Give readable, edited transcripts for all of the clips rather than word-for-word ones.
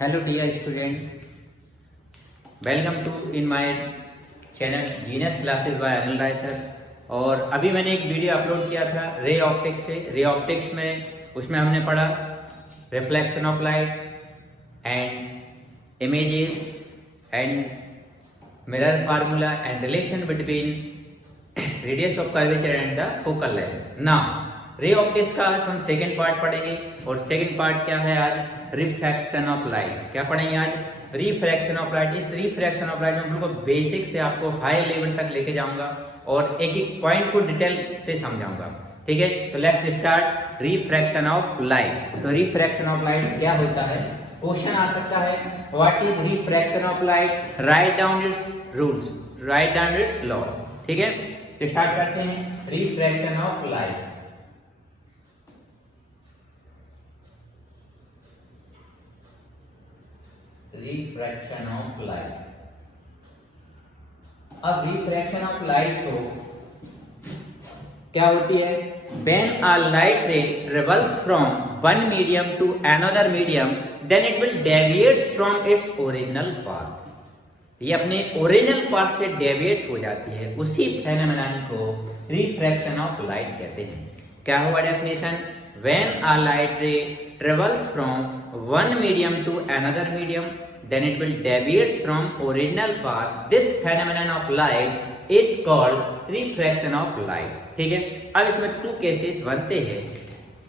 Hello dear student, welcome to in my channel genius classes by Anil Rai sir. और अभी मैंने एक वीडियो अपलोड किया था रे ऑप्टिक्स से। रे ऑप्टिक्स में उसमें हमने पढ़ा reflection of light and images and mirror formula and relation between radius of curvature and the focal length. Now ray optics का आज हम सेकेंड पार्ट पढ़ेंगे और सेकेंड पार्ट क्या है आज? Refraction of light. क्या पढ़ेंगे आज? Refraction of light. इस रिफ्रैक्शन ऑफ लाइट में बिल्कुल बेसिक से आपको हाई लेवल तक लेके जाऊंगा और एक एक पॉइंट को डिटेल से समझाऊंगा। ठीक है, तो let's start refraction of light. तो रिफ्रैक्शन ऑफ लाइट क्या होता है? क्वेश्चन आ सकता है, what is refraction of light? Right down it's rules, right down it's loss. ठीक है, तो स्टार्ट करते हैं। Refraction of light, refraction of light. अब रिफ्रैक्शन ऑफ लाइट को क्या होती है? When a light ray travels from one medium to another medium, then it will deviate from its original path. ये अपने ओरिजिनल पाथ से डेविएट हो जाती है, उसी फेनोमेनन को रिफ्रैक्शन ऑफ लाइट कहते हैं। क्या हुआ definition? When a light ray travels from one medium to another medium, then it will deviate from original path. This phenomenon of light is called refraction of light. ठीक है, अब इसमें two cases बनते हैं।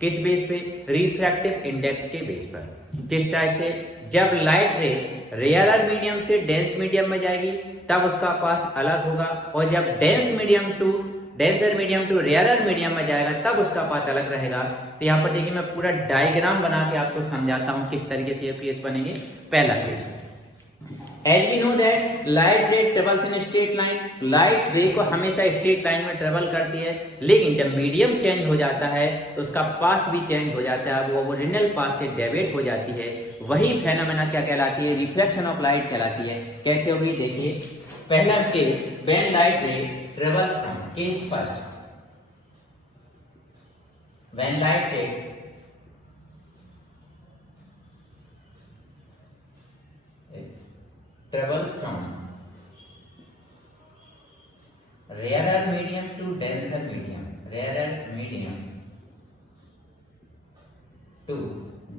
किस बेस पे? Refractive index के base पर। किस टाइप से? जब लाइट रे रेयरर मीडियम से डेंस मीडियम में जाएगी तब उसका पाथ अलग होगा, और जब denser medium to rarer medium में जाएगा तब उसका पाथ अलग रहेगा। तो यहाँ पर देखिए, मैं पूरा डायग्राम बना के आपको समझाता हूँ किस तरीके से ये केस बनेंगे। पहला case, as we know that light ray travels in straight line. Light ray को हमेशा स्ट्रेट लाइन में ट्रेवल करती है, लेकिन जब मीडियम चेंज हो जाता है तो उसका पाथ भी चेंज हो जाता है, वो ओरिजिनल पाथ से डेविएट हो जाती है। वही फेनोमेना क्या कहलाती है? रिफ्लेक्शन ऑफ लाइट कहलाती है। कैसे होगी देखिए। पहला case, when light ray travels from, case first, when light रे travels from rarer medium to denser medium, rarer medium to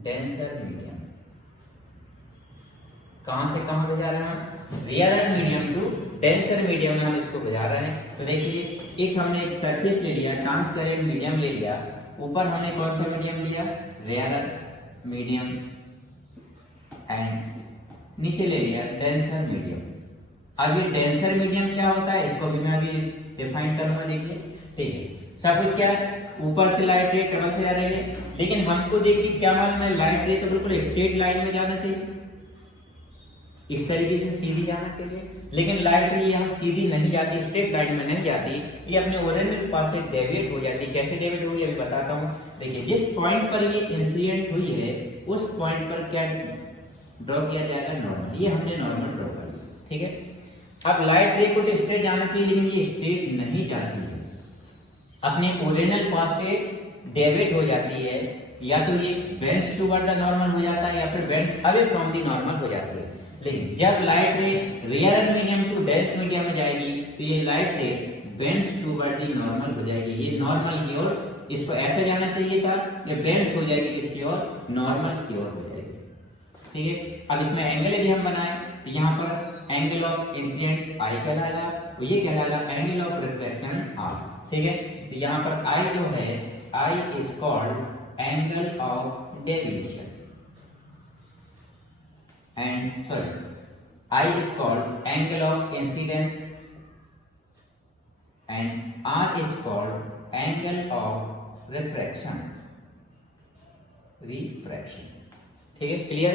denser medium। कहां से कहां ले जा रहे हैं हम? Rarer medium to denser medium में हम इसको बजा रहे हैं। तो देखिए, एक हमने एक सरफेस ले लिया, ट्रांसपेरेंट मीडियम ले लिया, ऊपर हमने कौन सा मीडियम लिया? रेयरर मीडियम, एंड नीचे ले लिया डेंसर मीडियम। अब ये डेंसर मीडियम क्या होता है इसको भी मैं अभी डिफाइन करूंगा। देखिए, ठीक है, सब कुछ क्या है? ऊपर से लाइट रे ट्रेवल से जा रही है, लेकिन हमको देखिए क्या मालूम है? लाइट रे तो बिल्कुल स्ट्रेट लाइन में जाना चाहिए, इस तरीके से सीधी जाना चाहिए, लेकिन लाइट रे यहाँ सीधी नहीं जाती, स्ट्रेट लाइन में नहीं जाती, ये अपने ओरिजिनल पाथ से डेविएट हो जाती है। कैसे डेविएट होगी अभी बताता हूँ। देखिए, जिस पॉइंट पर ये इंसिडेंट हुई है उस पॉइंट पर क्या ड्रॉ किया जाएगा? नॉर्मल। ये हमने नॉर्मल ड्रॉ कर लिया। ठीक है, अब लाइट रे को तो स्ट्रेट जाना चाहिए, लेकिन ये स्ट्रेट नहीं जाती है, अपने ओरिजिनल पाथ से डेविएट हो जाती है। या तो ये बेंड्स टुवर्ड द नॉर्मल हो जाता है, या फिर bends away from the normal हो जाती है। लेकिन जब light ray rarer medium to dense medium में जाएगी तो ये light ray bends toward the normal हो जाएगी। ये नॉर्मल की ओर, इसको ऐसे जाना चाहिए था, ये बेंड्स हो जाएगी किसकी ओर? नॉर्मल की ओर हो जाएगी। ठीक है, अब इसमें एंगल यदि हम बनाएं तो यहाँ पर एंगल ऑफ इंसिडेंट आई कहलाएगा, तो ये कहलाएगा एंगल ऑफ रिफ्लेक्शन आर। ठीक है, तो यहाँ पर आई जो है, I is called angle of deviation, and sorry, I is called angle of incidence, and R is called angle of refraction, refraction. ठीक है, क्लियर?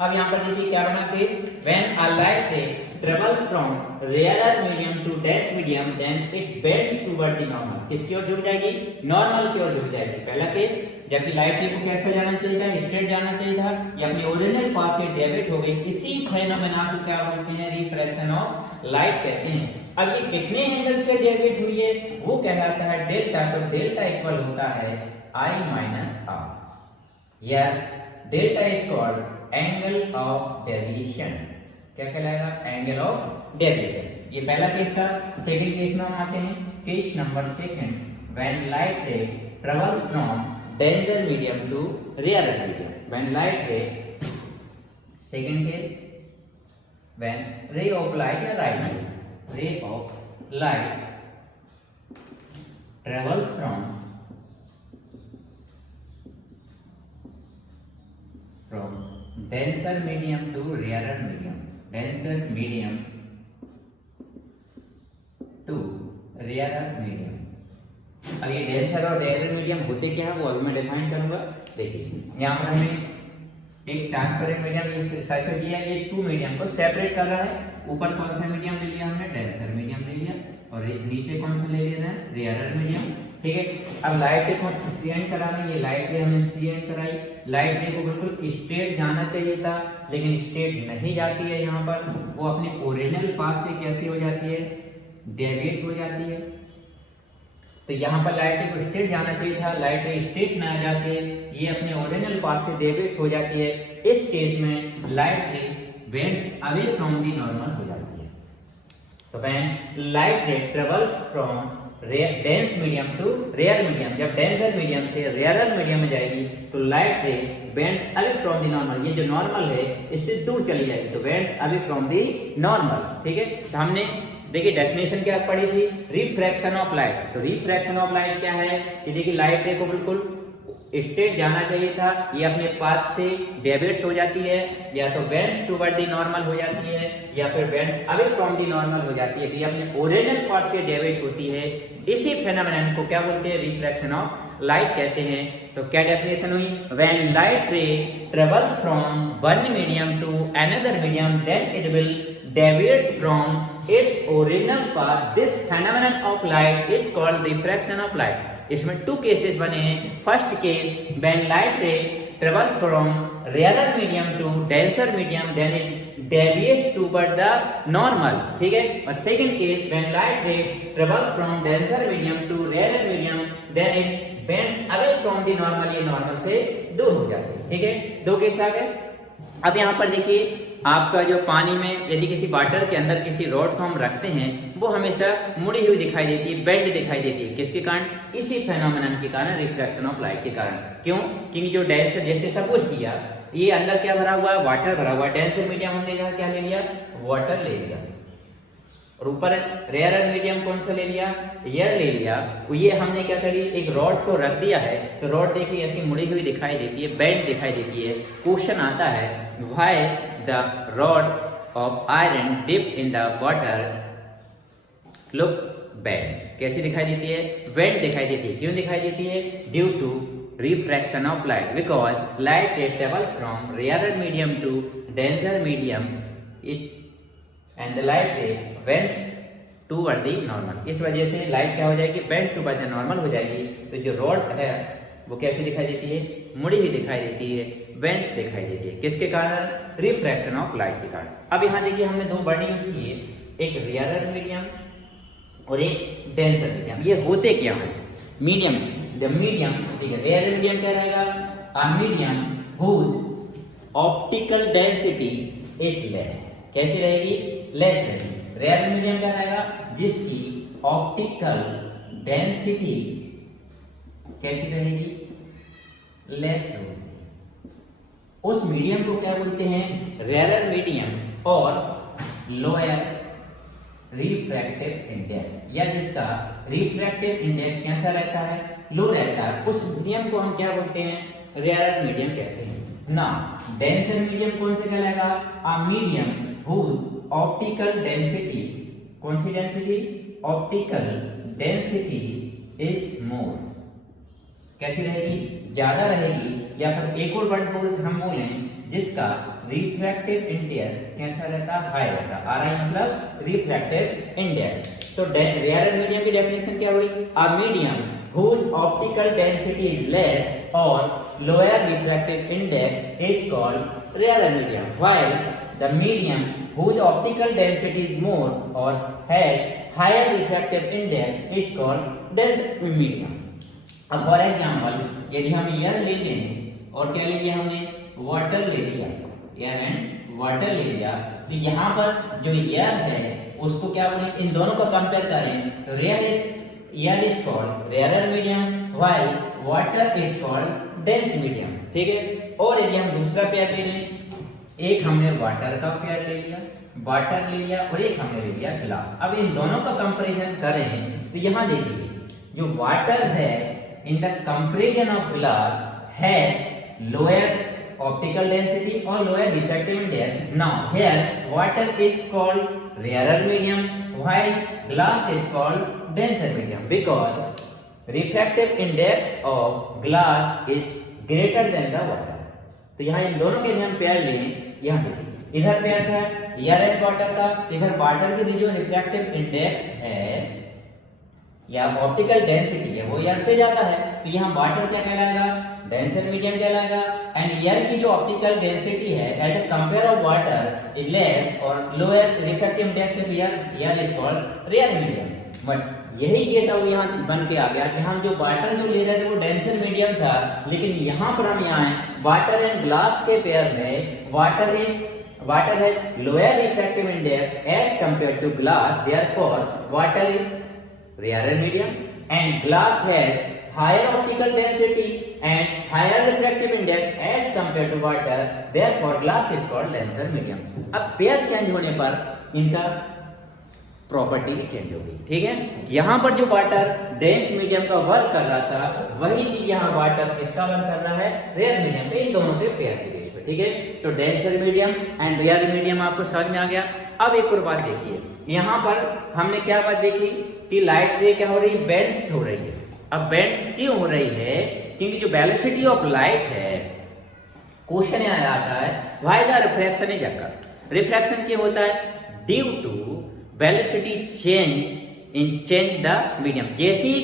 अब यहाँ पर देखिए क्या बना case, when a light ray travels from rarer medium to dense medium, then it bends toward the normal. किसकी ओर झुक जाएगी? नॉर्मल की ओर झुक जाएगी। पहला केस, जबकि लाइट रे को कैसे जाना चाहिए था? स्ट्रेट जाना चाहिए था, ये अपने ओरिजिनल पाथ से डेविएट हो गई। इसी फेनोमेना को क्या बोलते हैं? रिफ्रैक्शन ऑफ लाइट कहते हैं। अब ये कितने एंगल से डेविएट हुई है वो कहलाता है डेल्टा। तो डेल्टा इक्वल होता है आई माइनस आर, या delta is called angle of deviation, क्या कहलाएगा, एंगल ऑफ डेविएशन। ये पहला केस था। सेकंड केस में हम आते हैं, case number second, when light ray travels from denser medium to rare medium, when light ray, second case, when ray of light या light ray of light travels from denser medium to rarer medium, denser medium to rarer medium। अब ये denser और rare medium होते क्या है वो अभी मैं डिफाइन करूंगा। देखिए यहाँ पर हमें एक ट्रांसपेरेंट मीडियम ये सर्कल दिया है, ये टू मीडियम को सेपरेट कर रहा है। ऊपर कौन सा मीडियम ले लिया हमने, डेंसर मीडियम ले लिया, और नीचे कौन सा ले लेना है, रेयर मीडियम, ठीक है। अब लाइट रे को इंसिडेंट कराना, ये लाइट रे हमने इंसिडेंट कराई, लाइट रे को बिल्कुल स्ट्रेट जाना चाहिए था लेकिन स्ट्रेट नहीं जाती है, यहाँ पर वो अपने ओरिजिनल पाथ से कैसी हो जाती है, डेविएट हो जाती है। तो यहाँ पर लाइट रे को स्ट्रेट जाना चाहिए था, लाइट रे स्ट्रेट ना जाके ये अपने ओरिजिनल पाथ से डेविएट हो जाती है। इस केस में light ray bends away from the normal हो जाती है। तो when light ray travels from dense medium to rare medium, जब डेंसर मीडियम से रेयर मीडियम में जाएगी तो light ray bends away from the normal, ये जो नॉर्मल है इससे दूर चली जाएगी, तो bends away from the normal, ठीक है। तो हमने देखिए डेफिनेशन क्या पढ़ी थी, रिफ्रैक्शन ऑफ लाइट। तो रिफ्रैक्शन ऑफ लाइट क्या है कि देखिए लाइट रे को बिल्कुल स्ट्रेट जाना चाहिए था, ये अपने पाथ से डेविएट्स हो जाती है, या तो बेंड्स टुवर्ड दी नॉर्मल हो जाती है या फिर bends away from the normal हो जाती है, तो ये अपने ओरिजिनल पाथ से डेविएट होती है। इसी फेनोमेनन को क्या बोलते हैं, रिफ्रैक्शन ऑफ लाइट कहते हैं। तो क्या डेफिनेशन हुई, when light ray travels from one medium to another medium then it will deviates from its original path, this phenomenon of light is called refraction of light। इसमें two cases बने हैं। First case when light ray travels from rare medium to denser medium then it deviates toward the normal, ठीक है। और second case when light ray travels from denser medium to rare medium then it bends away from the normal, ये normal से दूर हो जाती है, ठीक है। दो केस आ गए। अब यहाँ पर देखिए आपका जो पानी में यदि किसी वाटर के अंदर किसी रॉड को हम रखते हैं वो हमेशा मुड़ी हुई दिखाई देती है, बेंड दिखाई देती है, किसके कारण, इसी फेनोमेनन के कारण, रिफ्रैक्शन ऑफ लाइट के कारण। क्यों, क्योंकि जो डेंसर, जैसे सपोज किया ये अंदर क्या भरा हुआ है, वाटर भरा हुआ है, डेंसर मीडियम हमने यहाँ क्या ले लिया, वाटर ले लिया, और ऊपर रेयर मीडियम कौन सा ले लिया, एयर ले लिया। तो ये हमने क्या करी, एक रॉड को रख दिया है, तो रॉड देखिए ऐसी मुड़ी हुई दिखाई देती है, बेंड दिखाई देती है। क्वेश्चन आता है why the rod of iron dip in the water look bend, कैसी दिखाई देती है, बेंड दिखाई देती है। क्यों दिखाई देती है, due to refraction of light, because light ray travels from rarer medium to denser medium, it and the light ray bends toward the normal। इस वजह से लाइट क्या हो जाएगी, bend toward the normal हो जाएगी। तो जो रॉड है वो कैसी दिखाई देती है, मुड़ी हुई दिखाई देती है, बेंड्स दिखाई देती है, किसके कारण, रिफ्रैक्शन ऑफ लाइट के कारण। अब यहाँ देखिए हमने दो वर्ड यूज किए, एक रेयर मीडियम और एक डेंसर मीडियम। ये होते क्या है, मीडियम, द मीडियम, ठीक है। रेयर मीडियम क्या रहेगा, a medium whose optical density is less, कैसी रहेगी, लेस रहेगी। रेयर मीडियम क्या रहेगा, जिसकी ऑप्टिकल डेंसिटी कैसी रहेगी, लेस होगी। उस मीडियम को क्या बोलते हैं, रेयर मीडियम, और लोअर रिफ्रैक्टिव इंडेक्स, या जिसका रिफ्रैक्टिव इंडेक्स कैसा रहता है, लो रहता है, उस मीडियम को हम क्या बोलते हैं, रेयर मीडियम कहते हैं ना। डेंसर मीडियम कौन से कहलाएगा, a medium whose optical density, कौन सी density, optical density is more, कैसी रहेगी, ज्यादा रहेगी। या फिर एक और वर्ड हम बोलें जिसका रिफ्रैक्टिव इंडेक्स कैसा रहता है, हाई रहता है। आर आई मतलब रिफ्रैक्टिव इंडेक्स। तो रेयर मीडियम की डेफिनेशन क्या हुई, a medium whose optical density is less or lower refractive index is called rarer medium, while the medium whose optical density is more or has higher refractive index is called dense medium। अब for example यदि हम air ले लें और क्या ले लिया हमने, वाटर ले लिया, एयर एंड वाटर ले लिया, तो यहाँ पर जो एयर है उसको क्या बोलेंगे, इन दोनों का कंपेयर करें तो air is called rarer medium while water is called dense medium. ठीक है, और यदि हम दूसरा पेयर ले लें, एक हमने वाटर का पेयर ले लिया, वाटर ले लिया, और एक हमने ले लिया ग्लास। अब इन दोनों का कंपैरिजन करें तो यहाँ देखिए जो वाटर है in the comparison of glass has lower optical density or lower refractive index. Now here water is called rarer medium while glass is called denser medium because refractive index of glass is greater than the water. तो यहाँ इन दोनों के हम pair लें, यहाँ देखिए इधर pair था एयर एंड वाटर का, इधर वाटर की भी जो रिफ्रैक्टिव इंडेक्स है या ऑप्टिकल डेंसिटी है वो एयर से ज्यादा है, तो यहाँ वाटर क्या कहलाएगा, डेंसर मीडियम कहलाएगा। एंड एयर की जो ऑप्टिकल डेंसिटी है as a compare of water is less और लोअर रिफ्रैक्टिव इंडेक्स है, air is called rare medium. But यही केस अब यहाँ बन के आ गया कि हम जो वाटर जो ले रहे थे वो डेंसर मीडियम था, लेकिन यहाँ पर हम यहाँ है वाटर एंड ग्लास के पेयर में वाटर है lower refractive index as compare to glass, therefore water is rarer medium and glass has higher optical density and higher refractive index as compared to water, therefore glass is called denser medium. अब pair change होने पर इनका property भी change होगी। ठीक है, यहाँ पर जो वाटर डेंस मीडियम का वर्क कर रहा था वही चीज यहाँ वाटर किसका वर्क कर रहा है, रेयर मीडियम पे, इन दोनों के पेयर के बेस पे। ठीक है, तो denser medium and rare medium आपको समझ में आ गया। अब एक और बात देखिए, यहाँ पर हमने क्या बात देखी कि लाइट रे क्या हो रही है, बेंड्स हो रही है। अब बेंड्स क्यों हो रही है, क्योंकि जो वेलोसिटी ऑफ लाइट है, क्वेश्चन यहाँ आता है why the refraction is occur. Refraction क्या होता है, due to velocity change the medium. जैसे ही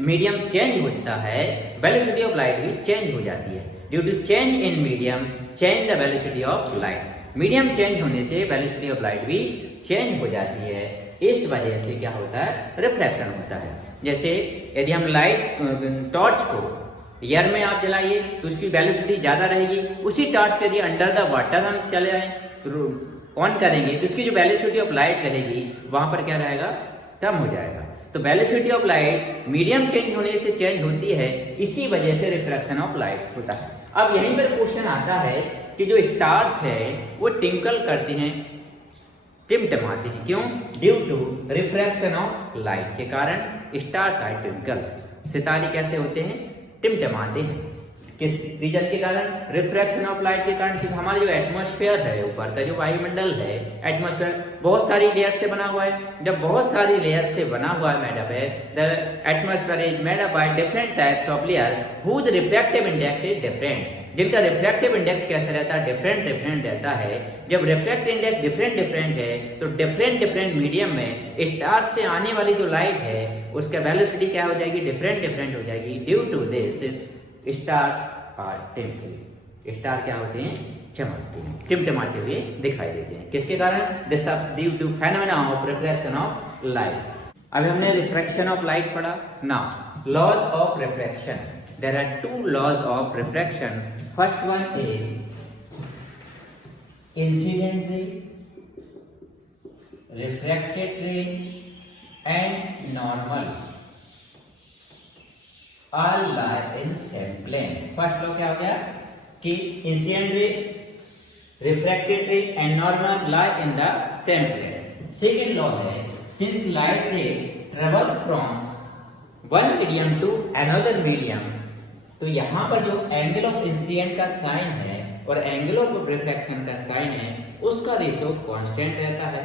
मीडियम चेंज होता है वेलोसिटी ऑफ लाइट भी चेंज हो जाती है। Due to change in medium change the velocity of light. Medium change होने से वेलोसिटी ऑफ लाइट भी चेंज हो जाती है, इस वजह से क्या होता है, रिफ्रैक्शन होता है। जैसे यदि हम लाइट टॉर्च को एयर में आप जलाइए तो उसकी वेलोसिटी ज्यादा रहेगी, उसी टॉर्च को यदि अंडर द वाटर हम चले आए ऑन करेंगे तो उसकी जो वेलोसिटी ऑफ लाइट रहेगी वहां पर क्या रहेगा, कम हो जाएगा। तो velocity of light medium change होने से चेंज होती है, इसी वजह से रिफ्रैक्शन ऑफ लाइट होता है। अब यहीं पर क्वेश्चन आता है कि जो स्टार्स है वो टिंकल करते हैं, टिमटिमाते हैं, क्यों, due to refraction of light के कारण स्टार्स आर ट्विंकल्स। सितारे कैसे होते हैं, टिमटिमाते हैं, किस रीजन के कारण, रिफ्रैक्शन ऑफ लाइट के कारण। क्योंकि हमारा जो एटमॉस्फेयर है, ऊपर का जो वायुमंडल है, एटमॉस्फेयर बहुत सारी लेयर से बना हुआ है। जब बहुत सारी लेयर से बना हुआ मैडअप है, the atmosphere is made up by different types of layer whose refractive index is different. जिनका रिफ्रैक्टिव इंडेक्स कैसा रहता है, डिफरेंट रहता है। जब रिफ्रैक्टिव इंडेक्स डिफरेंट है तो डिफरेंट मीडियम में स्टार से आने वाली जो लाइट है उसका वेलोसिटी क्या हो जाएगी, डिफरेंट हो जाएगी। Due to this stars are twinkle. Star क्या होते हैं, चमकते हैं, टिमटिमाते हुए दिखाई देते हैं, किसके कारण, due to phenomena of refraction of light. अभी हमने रिफ्रैक्शन ऑफ लाइट पढ़ा। Now laws of refraction, there are two laws of refraction. First one is incident ray, refracted ray and normal all lie in same plane। First law क्या हो गया कि incident ray, refracted ray and normal lie in the same plane. Second law है since light ray travels from one medium to another medium, तो यहाँ पर जो angle of incident का साइन है और एंगल ऑफ रिफ्रैक्शन का साइन है उसका रेशो कांस्टेंट रहता है।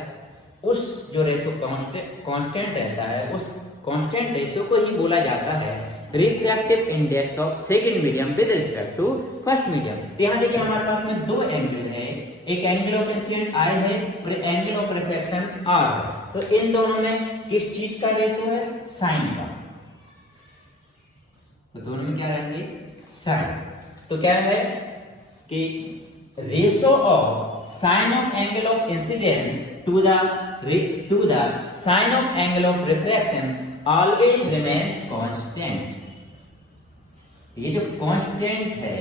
उस जो रेशो कांस्टेंट रहता है उस कांस्टेंट रेशो को ही बोला जाता है refractive index of second medium with respect to first medium. तो यहाँ देखिए हमारे पास में दो एंगल है, एक एंगल ऑफ इंसिडेंट I है और एंगल ऑफ रिफ्लेक्शन R है। तो इन दोनों में किस चीज का रेशो है, साइन का। तो दोनों में क्या रहेंगे, साइन। तो क्या है कि ratio of sine of angle of incidence to the sine of angle of refraction always remains constant. ये जो कांस्टेंट है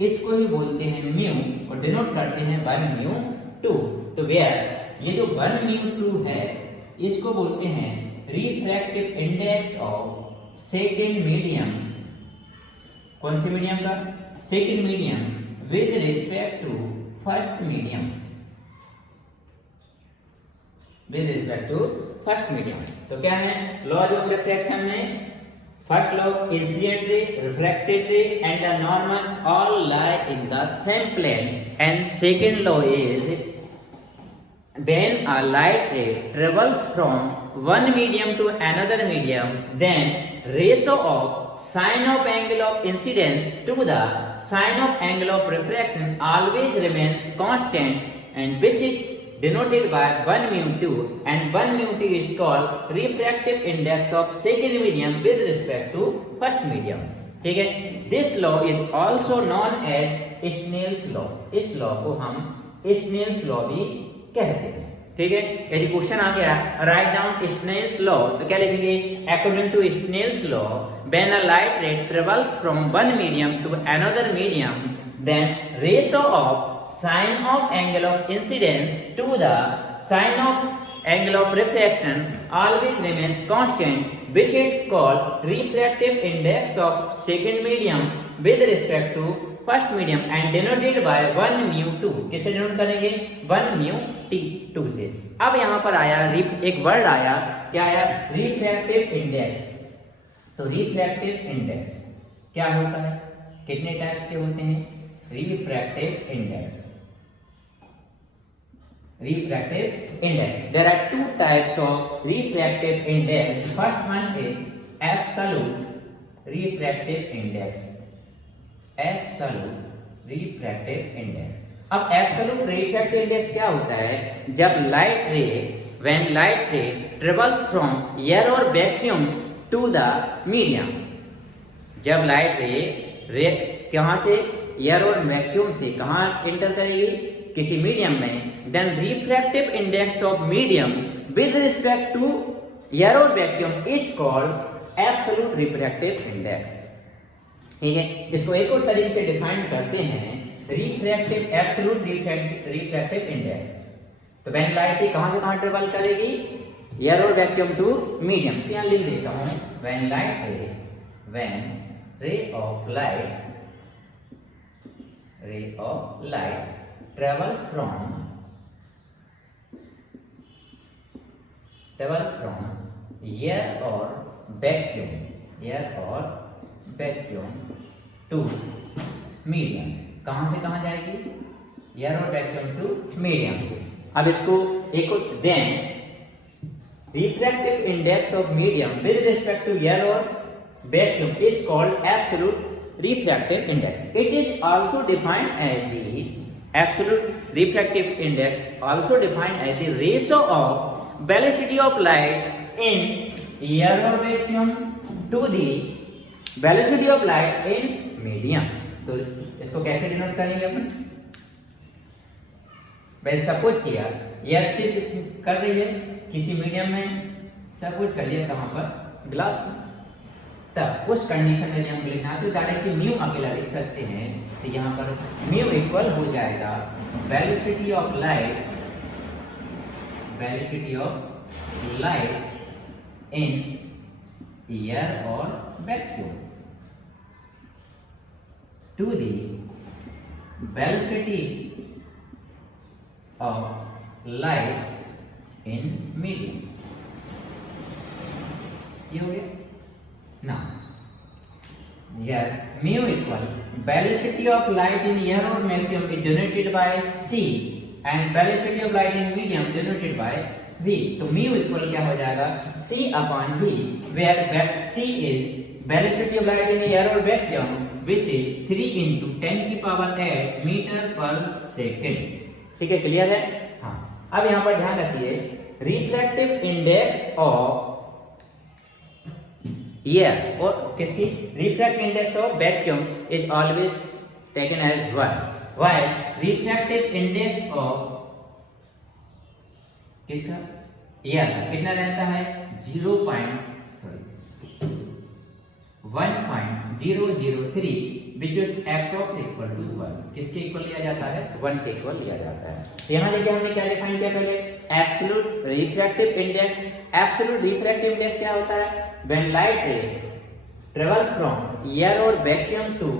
इसको ही बोलते हैं म्यू और डिनोट करते हैं 1 म्यू 2। तो वेयर ये जो 1 म्यू 2 है इसको बोलते हैं refractive index of second medium. कौन से मीडियम का? Second medium with respect to first medium, with respect to first medium. तो क्या है लॉज ऑफ रिफ्रैक्शन में? First law, incident ray, refracted ray and the normal all lie in the same plane, and second law is when a light ray travels from one medium to another medium, then ratio of sine of angle of incidence to the sine of angle of refraction always remains constant, and which is denoted by 1 mu 2, and 1 mu 2 is called refractive index of second medium with respect to first medium। ठीक है, this law is also known as Snell's law। इस law को हम Snell's law भी कहते हैं। ठीक है, यदि क्वेश्चन आ गया राइट डाउन स्नेल्स लॉ तो क्या लिखेंगे? According to Snell's law when a light ray travels from one medium to another medium, then ratio of sine of angle of incidence to the sine of angle of reflection always remains constant, which is called refractive index of second medium with respect to first medium and denoted by 1 mu 2। किससे denote करेंगे? 1 mu 2 से। अब यहां पर आया एक word आया, क्या आया? Refractive index. तो रिफ्रैक्टिव इंडेक्स क्या होता है? कितने टाइप्स के होते हैं? Refractive index. Refractive index, there are 2 types of refractive index. First one is absolute refractive index, absolute refractive index. अब एब्सोल्यूट रिफ्रैक्टिव इंडेक्स क्या होता है? जब light ray, when light ray travels from air और vacuum to the medium, जब light ray कहां से? Air और वैक्यूम से कहां इंटर करेगी? किसी मीडियम में, then refractive index of medium with respect to air और vacuum is called absolute refractive index. ठीक है, इसको एक और तरीके से डिफाइन करते हैं, रिफ्रैक्टिव एब्सोल्यूट रिफ्रैक्टिव इंडेक्स। तो व्हेन लाइट कहां से कहां ट्रेवल करेगी? एयर और वैक्यूम टू मीडियम। तो यहां लिख देता हूं, when ray of light travels from air और वैक्यूम टू मीडियम। कहां से कहां जाएगी? एयर और वैक्यूम टू मीडियम से। अब इसको एक और then refractive index of medium with respect to air और vacuum is called absolute refractive index. It is also defined as the absolute refractive index also defined as the ratio of velocity of light in air और vacuum to the velocity of light in medium. तो इसको कैसे denote करेंगे अपन? वैसे suppose किया air shift कर रही है किसी मीडियम में, सपोज कर लिया कहां पर? ग्लास में। तब उस कंडीशन में हम लिखना है तो डायरेक्टली म्यू अकेला लिख सकते हैं। तो यहां पर म्यू इक्वल हो जाएगा velocity of light in air और vacuum to the velocity of light in medium। ये हो गया ना? here mu equal velocity of light in air or vacuum is denoted by c and velocity of light in medium denoted by v। तो mu equal क्या हो जाएगा? c upon v, where c is velocity of light in air or vacuum which is 3 into 10 की power 8 metre पर second. ठीक है, clear है? हाँ, अब यहां पर ध्यान रखिए, रिफ्रैक्टिव इंडेक्स ऑफ एयर और किसकी? Refractive index of vacuum is always taken as 1, while refractive index of किसका? एयर कितना रहता है? 1.003 which is approx equal to 1, किसके इक्वल लिया जाता है? 1 के इक्वल लिया जाता है। तो यहाँ देखिए हमने क्या डिफाइन किया पहले, absolute refractive index. Absolute refractive index क्या होता है? When light ray travels from air और वैक्यूम टू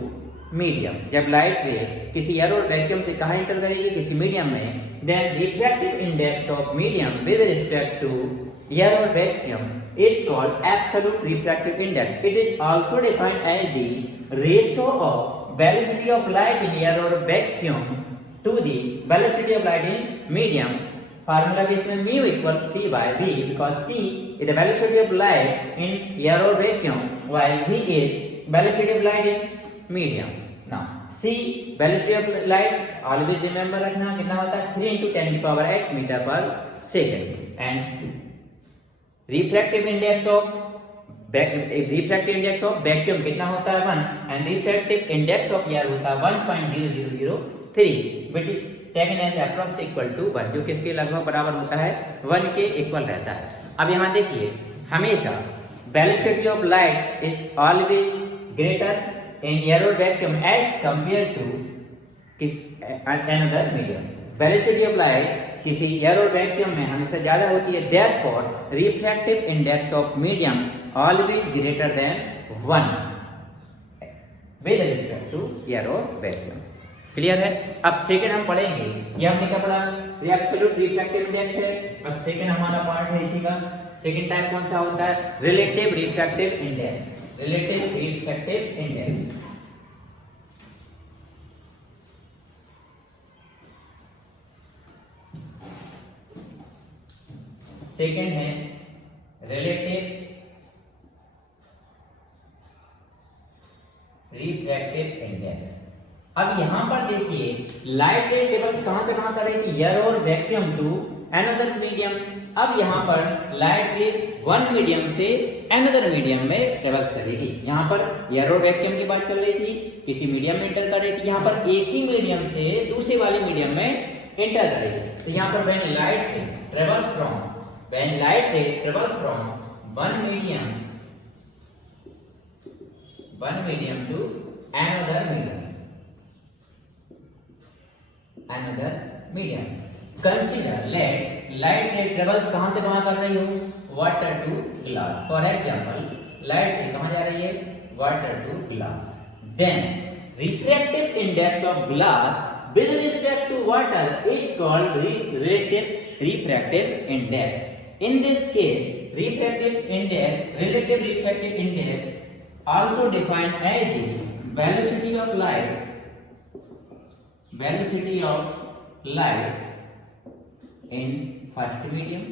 मीडियम, जब लाइट रे किसी एयर और वैक्यूम से कहाँ इंटर करेगी? किसी मीडियम में, then refractive index of medium with respect to air और vacuum is called absolute refractive index. It is also defined as the ratio of velocity of light in air or vacuum to the velocity of light in medium. Formula भी इसमें mu equals c by v, because c is the velocity of light in air or vacuum, while v is velocity of light in medium. Now c velocity of light always remember रखना कितना होता है? 3 into 10 to the power 8 meter per second. And refractive index of vacuum कितना होता है? 1, and refractive index of air होता है 1.0003, which is taken as approx equal to 1, जो किसके लगभग बराबर होता है? 1 के इक्वल रहता है। अब यहाँ देखिए, हमेशा velocity of light is always greater in air और vacuum as compare to another medium. Velocity of light किसी एयर और वैक्यूम में हमेशा ज्यादा होती है, therefore refractive index of medium always greater than 1 with respect to air और vacuum. Clear है? अब सेकंड हम पढ़ेंगे, ये हमने क्या पढ़ा? एब्सोल्यूट रिफ्रैक्टिव इंडेक्स है। अब सेकंड हमारा पार्ट है इसी का। सेकंड टाइप कौन सा होता है? Relative refractive index. Relative refractive index second है रिलेटिव रिफ्रैक्टिव इंडेक्स। अब यहां पर देखिए, लाइट रे ट्रेवल्स कहां से कहां करेगी? एयर और वैक्यूम टू अनदर मीडियम। अब यहां पर लाइट रे वन मीडियम से अनदर मीडियम में ट्रेवल्स करेगी। यहां पर एयर और वैक्यूम की बात चल रही थी, किसी मीडियम में एंटर कर रही थी, यहां पर एक ही मीडियम से दूसरे वाले मीडियम में एंटर करेगी। तो यहां पर when light ray travels from when light ray travels from one medium to another medium, consider light ray travels कहां से कहां कर रही हो? water to glass. For example, light ray कहां जा रही है? water to glass. Then refractive index of glass with respect to water is called relative refractive index. In this case, relative refractive index, also defined as the velocity of light in first medium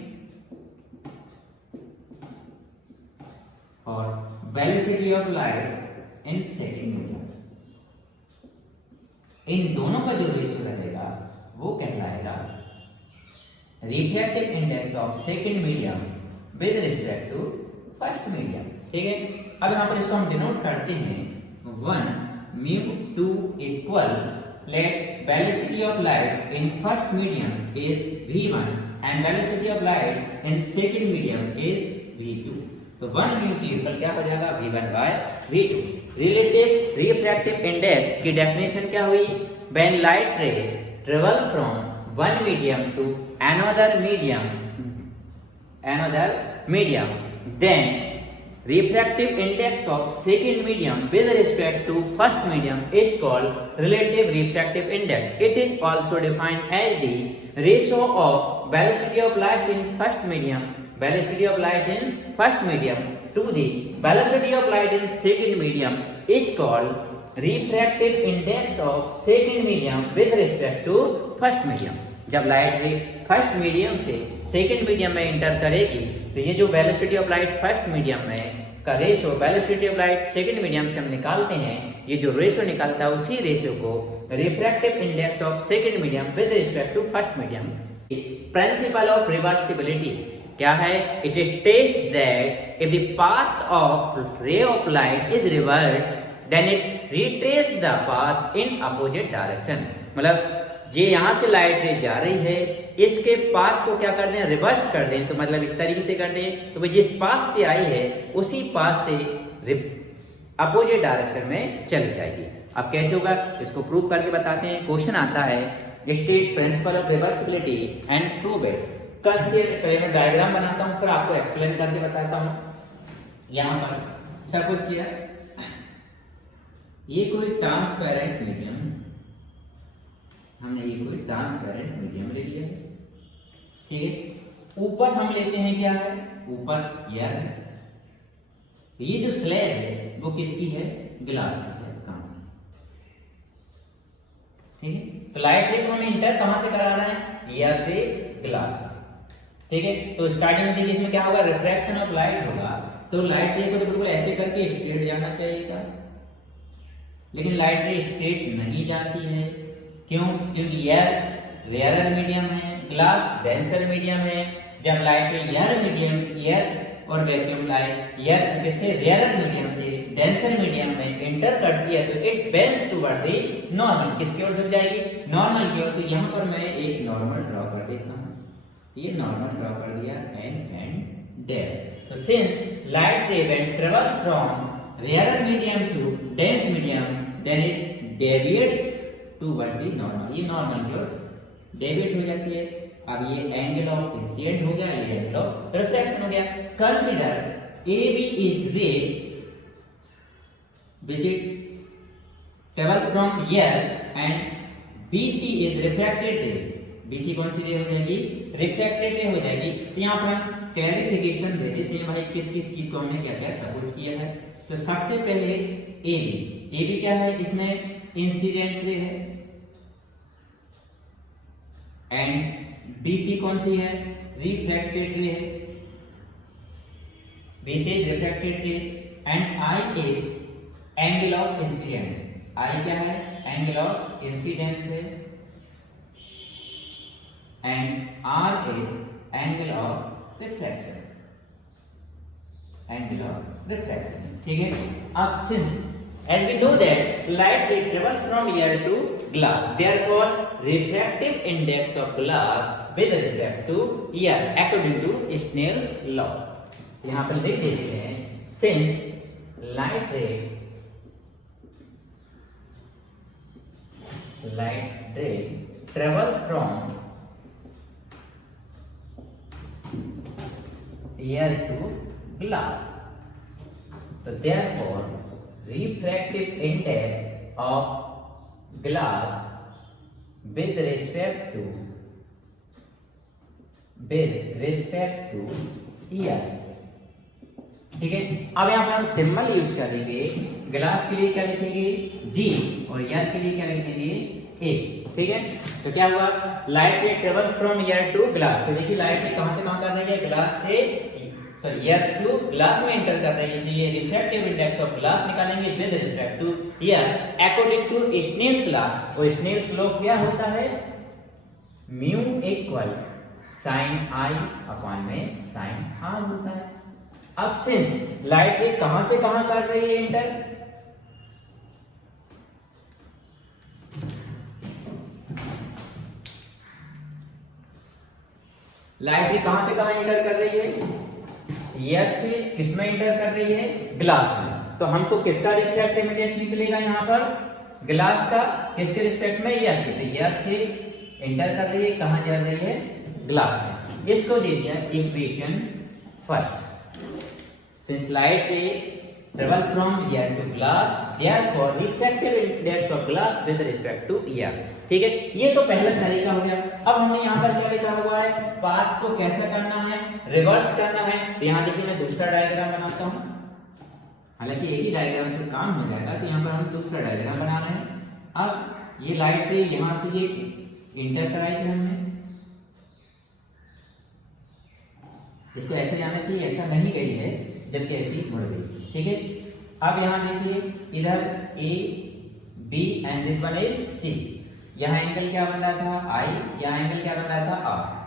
or velocity of light in second medium. इन दोनों का जो ratio रहेगा वो कहलाएगा refractive index of second medium with respect to first medium. ठीक है, अब यहाँ पर इसको हम डिनोट करते हैं 1 mu 2 equal let velocity of light in first medium is v1 and velocity of light in second medium is v2। तो 1 mu 2 equal क्या हो जाएगा? v1 by v2। Relative refractive index की डेफिनेशन क्या हुई? When light ray travels from one medium to another medium, then refractive index of second medium with respect to first medium is called relative refractive index. It is also defined as the ratio of velocity of light in first medium to the velocity of light in second medium is called refractive index of second medium with respect to first medium. जब light रे first medium से second medium में inter करेगी तो ये जो velocity of light first medium में का ratio velocity of light second medium से हम निकालते हैं, ये जो रेशियो निकलता है उसी रेशियो को refractive index of second medium with respect to first medium. Principle of reversibility क्या है? It is test that if the path of ray of light is reversed then it retrace the path in opposite direction. मतलब ये यहाँ से light रे जा रही है, इसके पाथ को क्या कर दें? रिवर्स कर दें। तो मतलब इस तरीके से कर दें तो वो जिस पाथ से आई है उसी पाथ से अपोजिट डायरेक्शन में चली जाएगी। अब कैसे होगा इसको प्रूव करके बताते हैं। क्वेश्चन आता है state principal of reversibility and prove it. Consider, मैं डायग्राम बनाता हूँ फिर आपको एक्सप्लेन करके बताता हूँ। यहाँ पर सपोज किया ये कोई ट्रांसपेरेंट मीडियम है, हमने ये कोई ट्रांसपेरेंट मीडियम ले लिया, ठीक है। ऊपर हम लेते हैं क्या है, ऊपर एयर है, ये जो स्लैब है वो किसकी है, ग्लास की है, कांच की, ठीक है। तो लाइट रे को हम इंटर कहां से करा रहे हैं, एयर से ग्लास, ठीक है। तो स्टार्टिंग में देखिए इसमें क्या होगा, रिफ्रैक्शन ऑफ लाइट होगा, तो लाइट रे को तो बिल्कुल ऐसे करके स्ट्रेट जाना चाहिए था, लेकिन लाइट रे स्ट्रेट नहीं जाती है, क्यों, क्योंकि एयर रेयरर मीडियम है, ग्लास डेंसर मीडियम है। जब light ray air medium, air और वैक्यूम लाइट एयर किससे, रेयरर मीडियम से डेंसर मीडियम में एंटर करती है तो it bends toward the normal, किसकी ओर झुक जाएगी, नॉर्मल की ओर। तो यहाँ पर मैं एक नॉर्मल ड्रॉ कर देता हूँ, ये नॉर्मल ड्रॉ कर दिया एंड डैश। तो since light ray when travels from rarer medium to dense medium then it deviates toward the normal, ये नॉर्मल की ओर डेविएट हो जाती है। अब ये एंगल ऑफ इंसिडेंट हो गया, ये एंगल ऑफ रिफ्लेक्शन हो गया। कंसीडर ए बी इज रे which it travels from here and BC is refracted ray, BC कौन सी रे हो जाएगी, रिफ्रैक्टेड रे हो जाएगी। तो यहाँ पर हम क्लैरिफिकेशन दे देते हैं भाई किस किस चीज को हमने क्या क्या सपोज किया है। तो सबसे पहले ए बी क्या है, इसमें इंसिडेंट रे है, एंड BC कौन सी है, रिफ्रैक्टेड रे है, BC is refracted ray, and I is angle of incident, I क्या है, एंगल ऑफ इंसिडेंस है, and R is angle of reflection, angle of reflection, ठीक है। अब since as we know that light ray travels from air to glass, therefore refractive index of glass with respect to air according to Snell's law. यहां पर लिख देते हैं since light ray travels from air to glass, so therefore refractive index of glass with respect to air, ठीक है। अब यहाँ पर हम सिंबल यूज करेंगे, ग्लास के लिए क्या लिखेंगे G और एयर के लिए क्या लिखेंगे A, ठीक है। तो क्या हुआ, light ray travels from air to glass, तो देखिए लाइट रे कहां से कहां कर रही है, ग्लास से सॉरी एयर टू ग्लास में एंटर कर रही है, इसलिए रिफ्रैक्टिव इंडेक्स ऑफ ग्लास निकालेंगे with respect to air according to Snell's law. और स्नेल्स लॉ क्या होता है, mu equal sine I upon में साइन आर होता है। अब सिंस लाइट रे कहां से कहां कर रही है एंटर, लाइट रे कहां से कहां एंटर कर रही है, एयर से किसमें एंटर कर रही है, ग्लास में। तो हमको किसका रिफ्रैक्टिव इंडेक्स निकलेगा यहाँ पर, ग्लास का, किसके रिस्पेक्ट में, एयर के। तो एयर से एंटर कर रही है, कहां जा रही है, ग्लास में। इसको दे दिया equation first, since light ray travels from air to glass therefore refractive index of glass with respect to air, ठीक है। ये तो पहला तरीका हो गया। अब हमने यहाँ पर क्या लिखा हुआ है, पाथ को कैसा करना है, रिवर्स करना है। तो यहाँ देखिए मैं दूसरा डायग्राम बनाता हूँ, हालांकि एक ही डायग्राम से काम हो जाएगा, तो यहाँ पर हम दूसरा डायग्राम बना रहे हैं। अब ये लाइट रे यहाँ से ये इंटर कराई थी हमने, इसको ऐसे जाना चाहिए, ऐसा नहीं गई है, जबकि ऐसी मुड़ गई, ठीक है। अब यहाँ देखिए इधर A B and this one is C, यहाँ एंगल क्या बन रहा था आई, यहाँ एंगल क्या बन रहा था आर।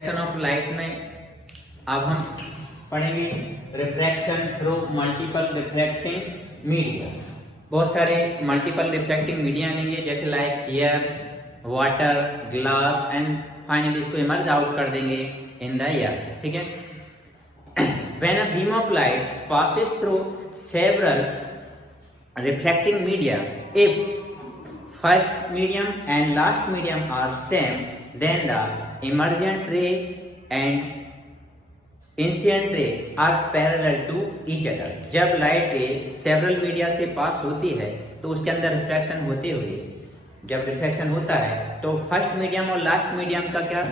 ऑफ लाइट में अब हम पढ़ेंगे refraction through multiple refracting media. बहुत सारे मल्टीपल रिफ्रैक्टिंग मीडिया लेंगे, जैसे like air, water, glass and finally इसको इमर्ज आउट कर देंगे इन द एयर। ठीक है, when a beam of light passes through several refracting media, if first medium and last medium are same, then the emergent ray and incident ray are parallel to each other। जब light रे several media से पास होती है तो उसके अंदर refraction होते हुए, जब रिफ्रैक्शन होता है तो फर्स्ट मीडियम और लास्ट मीडियम का क्या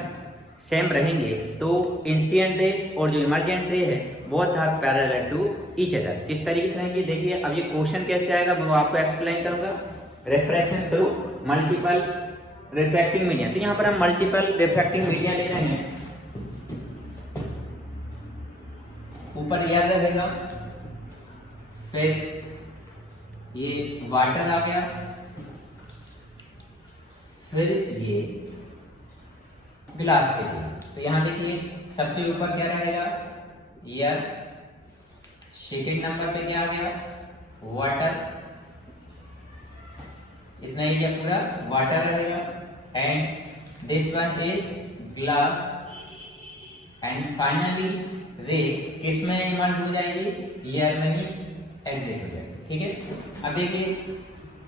सेम रहेंगे, तो इंसिडेंट रे और जो इमर्जेंट रे है both are parallel to each other. किस तरीके से रहेंगे देखिए। अब ये क्वेश्चन कैसे आएगा वो आपको एक्सप्लेन करूंगा। Refraction through multiple refracting media, तो यहाँ पर हम मल्टीपल रिफ्रैक्टिंग मीडिया ले रहे हैं। ऊपर एयर रहेगा, फिर ये वाटर आ गया, फिर ये ग्लास के लिए। तो यहां देखिए सबसे ऊपर क्या रहेगा, एयर, सेकेंड नंबर पे क्या आ गया, वाटर, इतना एरिया पूरा वाटर रहेगा, and this one is glass, and finally रे किस में इमर्ज हो जाएगी, एयर में ही एग्जिट हो जाएगी। ठीक है, अब देखिए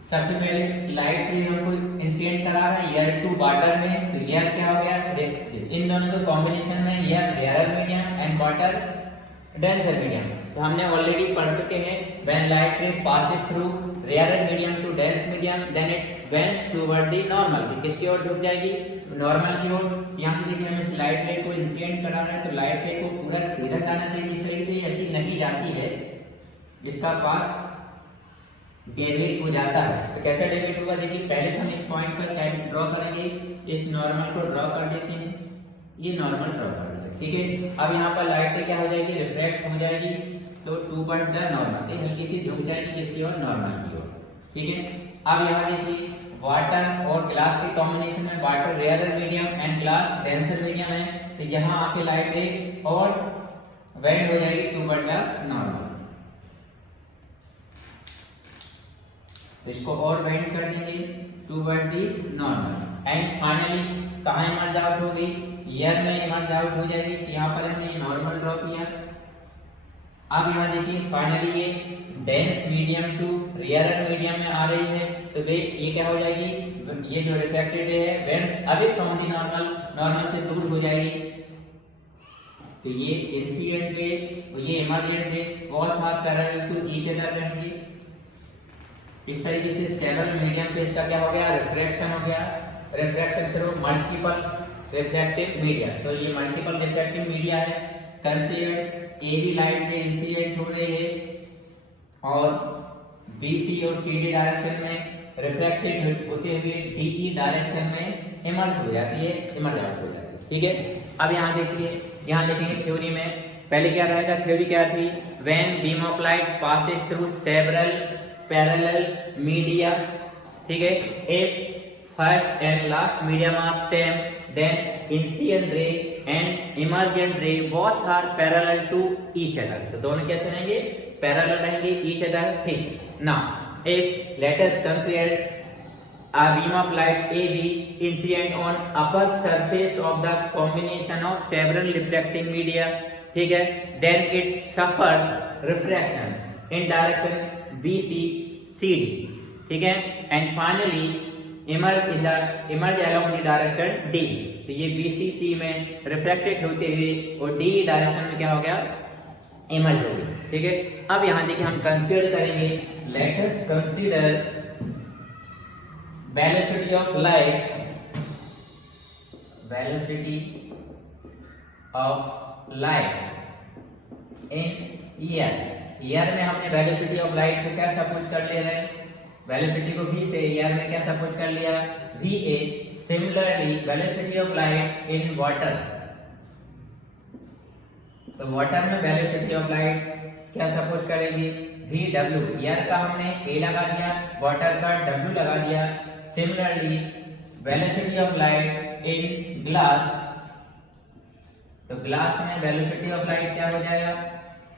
सबसे पहले लाइट रे हमको इंसिडेंट करा रहा है एयर टू वाटर में, तो एयर क्या हो गया, इन दोनों के कॉम्बिनेशन में air rare medium and water denser medium. तो हमने ऑलरेडी पढ़ चुके हैं, when light ray passes through rare medium to dense medium then it bends toward the normal. किसकी ओर झुक जाएगी, नॉर्मल की ओर। यहाँ से देखिए हमें इस लाइट रे को इंसिडेंट करा रहा है, तो लाइट रे को पूरा सीधा जाना चाहिए, इस तरीके से ऐसी नहीं जाती है, इसका पाथ डेविएट हो जाता है। तो कैसे डेविएट होगा देखिए, पहले तो हम इस पॉइंट पर क्या ड्रॉ करेंगे, इस नॉर्मल को ड्रॉ कर देते हैं, ये नॉर्मल ड्रॉ कर देते हैं। ठीक है, अब यहाँ पर लाइट क्या हो जाएगी, रिफ्रैक्ट हो जाएगी, तो टुवर्ड द नॉर्मल, ये हल्की सी झुक जाएगी किसकी ओर, नॉर्मल की ओर। ठीक है, अब यहाँ देखिए वाटर और ग्लास के कॉम्बिनेशन में, water rare medium and glass denser medium है, तो यहाँ आके लाइट रे और वेंट हो जाएगी टुवर्ड द नॉर्मल, तो इसको और वेंट कर देंगे toward the normal, and finally कहाँ इमर्ज आउट होगी, एयर में इमर्ज आउट हो जाएगी। यहाँ पर हमने नॉर्मल ड्रॉ किया। अब यहाँ देखिए फाइनली ये dense medium to rare medium में आ रही है, तो वे ये क्या हो जाएगी, ये जो रिफ्रैक्टेड है vents away from the normal, normal से दूर हो जाएगी। तो ये इंसिडेंट रे और ये emergent ray both are parallel to each other रहेंगे। इस तरीके से सेवरल मीडियम पे इसका क्या हो गया, रिफ्रैक्शन हो गया, refraction through multiple refractive media. तो ये मल्टीपल रिफ्रैक्टिव मीडिया है, consider A B light ray incident हो रही है और बी सी और सी डी डायरेक्शन में रिफ्रैक्टेड होते हुए डी ई डायरेक्शन में इमर्ज हो जाती है, इमर्ज आउट हो जाती है। ठीक है, अब यहाँ देखिए, यहाँ देखेंगे थ्योरी में पहले क्या रहेगा, थ्योरी क्या थी, when beam of light passes through several parallel media. ठीक है, if first and last medium are same then incident ray and emergent ray both are parallel to each other. तो दोनों कैसे रहेंगे, पैरेलल रहेंगे ईच अदर। ठीक, now if let us consider a beam of light AB incident on upper surface of the combination of several refracting media, ठीक है, then it suffers refraction in direction BC CD, ठीक है, and finally emerge along the direction D। तो ये BCC में refracted होते हुए और D डायरेक्शन में क्या हो गया, इमर्ज हो गई। ठीक है, अब यहाँ देखिए हम कंसीडर करेंगे, late us consider velocity of light, velocity of light in air। Air में हमने वेलोसिटी ऑफ लाइट को क्या सपोज कर ले रहे हैं, वेलोसिटी को v से एयर में क्या सपोज कर लिया, va। Similarly velocity of light in water, तो वाटर में वेलोसिटी ऑफ लाइट क्या सपोज करेंगे, vw। एयर का हमने a लगा दिया, वाटर का w लगा दिया। Similarly velocity of light in glass तो ग्लास में वेलोसिटी ऑफ लाइट क्या हो जाएगा,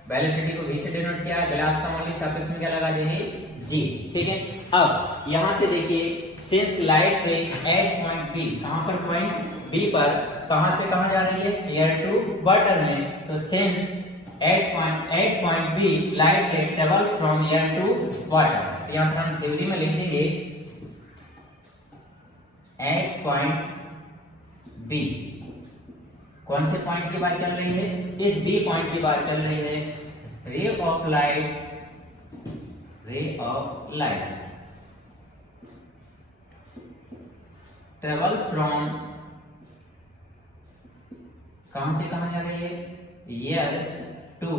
वेलोसिटी को v से डिनोट किया, ग्लास का मॉलिक्यूलर सफिक्सेंट क्या लगा देंगे g, ठीक है। अब यहां से देखिए since light ray at point B, कहां पर पॉइंट बी पर, कहां से कहां जा रही है, एयर टू वाटर में, तो since at point B light ray travels from air to water, यहां पर हम थ्योरी में लिख देंगे एट पॉइंट बी, कौन से पॉइंट की बात चल रही है, इस बी पॉइंट की बात चल रही है, रे ऑफ लाइट ट्रेवल्स फ्रॉम, कहां से कहां जा रही है, एयर टू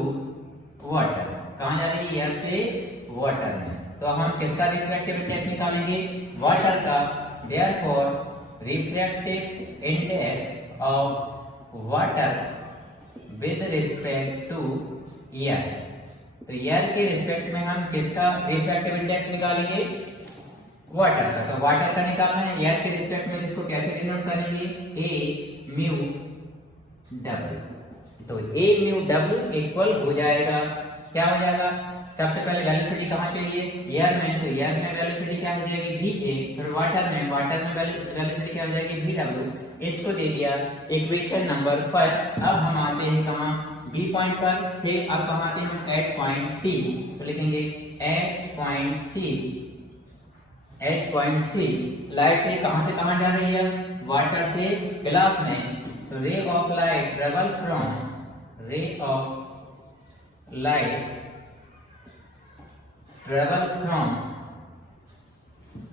वाटर, कहां जा रही है, एयर से वाटर में। तो अब हम किसका रिफ्रैक्टिव इंडेक्स निकालेंगे, वाटर का, therefore refractive index of water with respect to air, तो एयर के रिस्पेक्ट में हम किसका रिफ्रैक्टिव इंडेक्स निकालेंगे, वाटर का। तो वाटर का निकालना है एयर के रिस्पेक्ट में, इसको कैसे डिनोट करेंगे, ए म्यू डब्ल्यू, तो ए म्यू डब्ल्यू इक्वल हो जाएगा, क्या हो जाएगा, सबसे पहले वेलोसिटी कहां चाहिए, एयर में, तो एयर में वेलोसिटी क्या हो जाएगी वी ए, फिर वाटर में वेलोसिटी क्या हो जाएगी वी डब्ल्यू, इसको दे दिया इक्वेशन नंबर 5। अब हम आते हैं कहां, बी पॉइंट पर थे, अब कहां आते हैं हम, एट पॉइंट सी, तो लिखेंगे at point C light ray कहां से कहां जा रही है, वाटर से ग्लास में, तो ray of light travels from, ray of light travels from,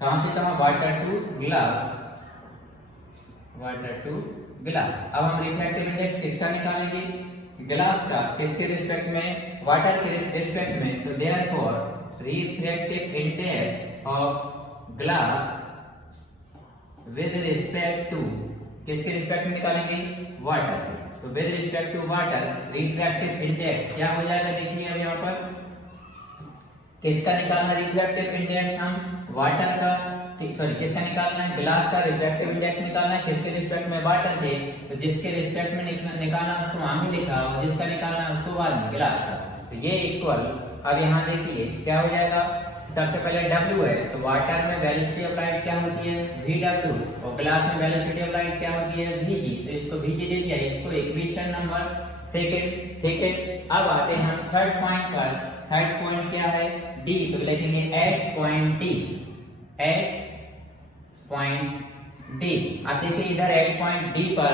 कहां से कहां, water to glass, water to glass. अब हम रिफ्रैक्टिव इंडेक्स किसका निकालेंगे, ग्लास का, किसके रिस्पेक्ट में, वाटर के रिस्पेक्ट में, तो therefore refractive index of glass with respect to, किसके रिस्पेक्ट में निकालेंगे, वाटर के, तो with respect to water refractive index क्या हो जाएगा, देखिए अब यहाँ पर किसका निकालना रिफ्रैक्टिव इंडेक्स, हम वाटर का, सॉरी किसका निकालना है, ग्लास का रिफ्रैक्टिव इंडेक्स निकालना है, किसके रिस्पेक्ट में, वाटर के, तो जिसके रिस्पेक्ट में निकालना उसको आगे लिखा और जिसका निकालना उसको बाद में, ग्लास का, तो ये इक्वल। अब यहाँ देखिए क्या हो जाएगा, सबसे पहले W है, तो वाटर में वेलोसिटी ऑफ लाइट क्या होती है, VW, और ग्लास में वेलोसिटी ऑफ लाइट क्या होती है, VG, तो इसको VG दे दिया, इसको इक्वेशन नंबर 2, ठीक है। अब आते हैं हम थर्ड पॉइंट पर, थर्ड पॉइंट क्या है, D, तो लिखेंगे at point D, at point D। अब देखिए इधर एट पॉइंट D पर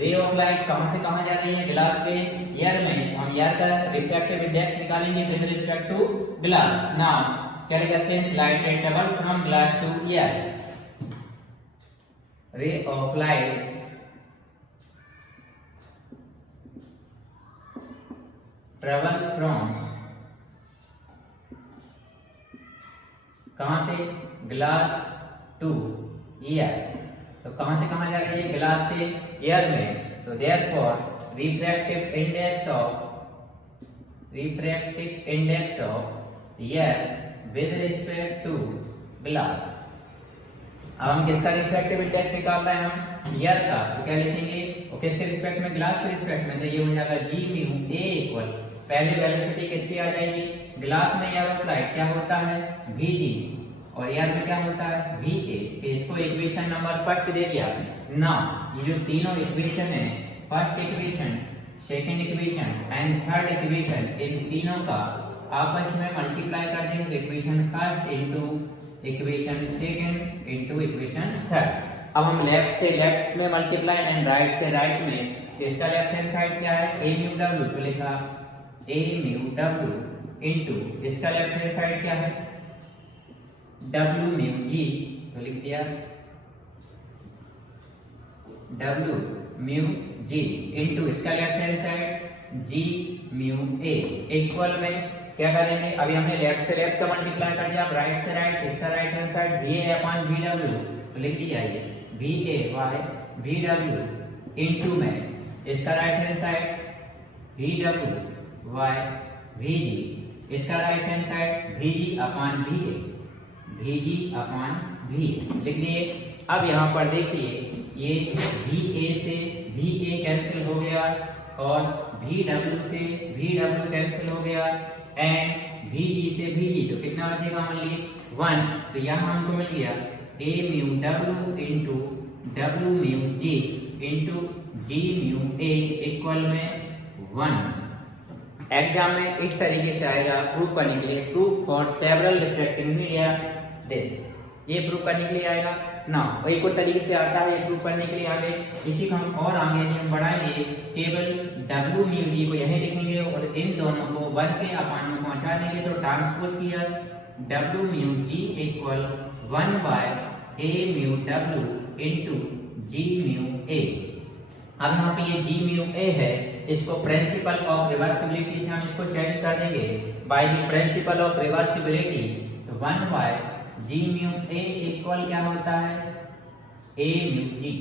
रे ऑफ लाइट कहां से कहां जा रही है, ग्लास से एयर में, तो हम एयर का रिफ्रैक्टिव इंडेक्स निकालेंगे with respect to glass. Now क्या लिखा, since light ray travels from glass to air, ray of light travels from, कहां से, ग्लास टू एयर, तो कहां से कहां जा रही है, ग्लास से एयर में, तो therefore refractive index of air with respect to glass. अब हम किसका रिफ्रैक्टिव इंडेक्स निकाल रहे हैं, हम एयर का, तो क्या लिखेंगे, और किसके रिस्पेक्ट में, ग्लास के रिस्पेक्ट में, तो ये हो जाएगा जी म्यू ए इक्वल, पहले वेलोसिटी किसकी आ जाएगी, ग्लास में एयर ऑफ लाइट क्या होता है, VG, और एयर में क्या होता है, VA, तो इसको इक्वेशन नंबर 1 दे दिया। नाउ ये जो तीनों इक्वेशन है, first equation, second equation and third equation, इन तीनों का आपस में मल्टीप्लाई कर देंगे, तो equation first into equation second into equation third. अब हम लेफ्ट से लेफ्ट में मल्टीप्लाई एंड राइट से राइट में, इसका लेफ्ट हैंड साइड क्या है, a म्यू w, तो लिखा a म्यू w इनटू, इसका लेफ्ट हैंड साइड क्या है, w म्यू g, तो लिख दिया w म्यू g इनटू, इसका left hand side g mu a equal में क्या करेंगे, अभी हमने लेफ्ट से लेफ्ट का मल्टीप्लाई कर दिया, अब राइट से राइट, इसका right hand side VA upon VW, तो लिख दिया ये VA बाय VW इनटू में, इसका right hand side VW by VG, इसका right hand side VG upon VA, VG upon VA लिख दिए। अब यहाँ पर देखिए ये VA से VA कैंसिल हो गया और VW से VW कैंसिल हो गया एंड VG से VG, तो कितना बचेगा ओनली 1। तो यहाँ हमको मिल गया A mu W into W mu G into G mu A equal में 1। एग्जाम में इस तरीके से आएगा प्रूव करने के लिए, proof for several refracting media this, ये प्रूव करने के लिए आएगा ना। और एक और तरीके से आता है ये प्रूव करने के लिए आगे, इसी को हम और आगे हम बढ़ाएंगे, केवल W म्यू G को यहीं लिखेंगे और इन दोनों को 1 के अपान में पहुंचा देंगे, तो ट्रांसपोज किया W mu G equal 1 by A mu W into G mu A। अब यहाँ पे ये G म्यू A है, इसको प्रिंसिपल ऑफ रिवर्सिबिलिटी से हम इसको चेंज कर देंगे by the principle of reversibility, तो 1 by G mu A equal क्या होता है A म्यू G।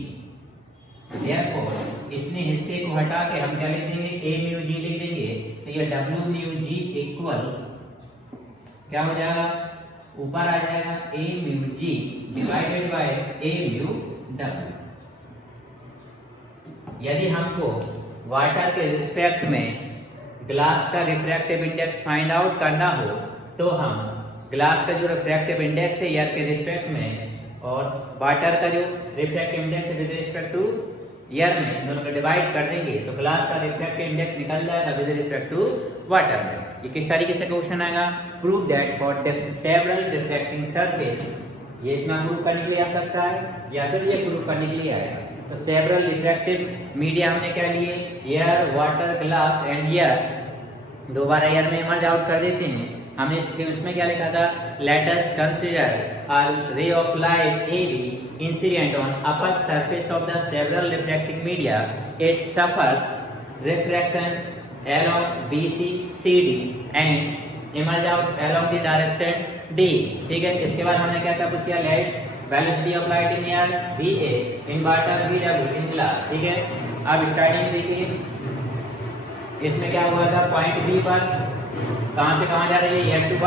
therefore इतने हिस्से को हटा के हम क्या लिख देंगे A म्यू G लिख देंगे, तो ये W म्यू G इक्वल क्या हो जाएगा, ऊपर आ जाएगा A mu G divided by A mu W। यदि हमको वाटर के रिस्पेक्ट में ग्लास का रिफ्रैक्टिव इंडेक्स फाइंड आउट करना हो, तो हम ग्लास का जो रिफ्रैक्टिव इंडेक्स है एयर के रिस्पेक्ट में और वाटर का जो रिफ्रैक्टिव इंडेक्स है विद रिस्पेक्ट टू एयर में, दोनों को डिवाइड कर देंगे तो ग्लास का रिफ्रैक्टिव इंडेक्स निकल जाएगा विद रिस्पेक्ट टू वाटर में। ये किस तरीके से क्वेश्चन आएगा, prove that for several refracting surface, ये इतना प्रूव करने के लिए आ सकता है या फिर ये प्रूव करने के लिए आएगा। तो सेवरल रिफ्रैक्टिव मीडिया हमने क्या लिए, air, water, glass and air, दोबारा एयर में मर्ज आउट कर देते हैं। हमने उसमें क्या लिखा था, लेट अस कंसीडर अ रे of light AB incident on upper surface of the several refracting media, it suffers refraction along BC CD and emerge out along the direction D। ठीक है, इसके बाद हमने क्या सब कुछ किया, light velocity of light in air VA, in water VW, in glass. ठीक है, अब स्टार्टिंग में देखिए इसमें क्या हुआ था, पॉइंट B पर कहां से कहां जा रही है, एयर टू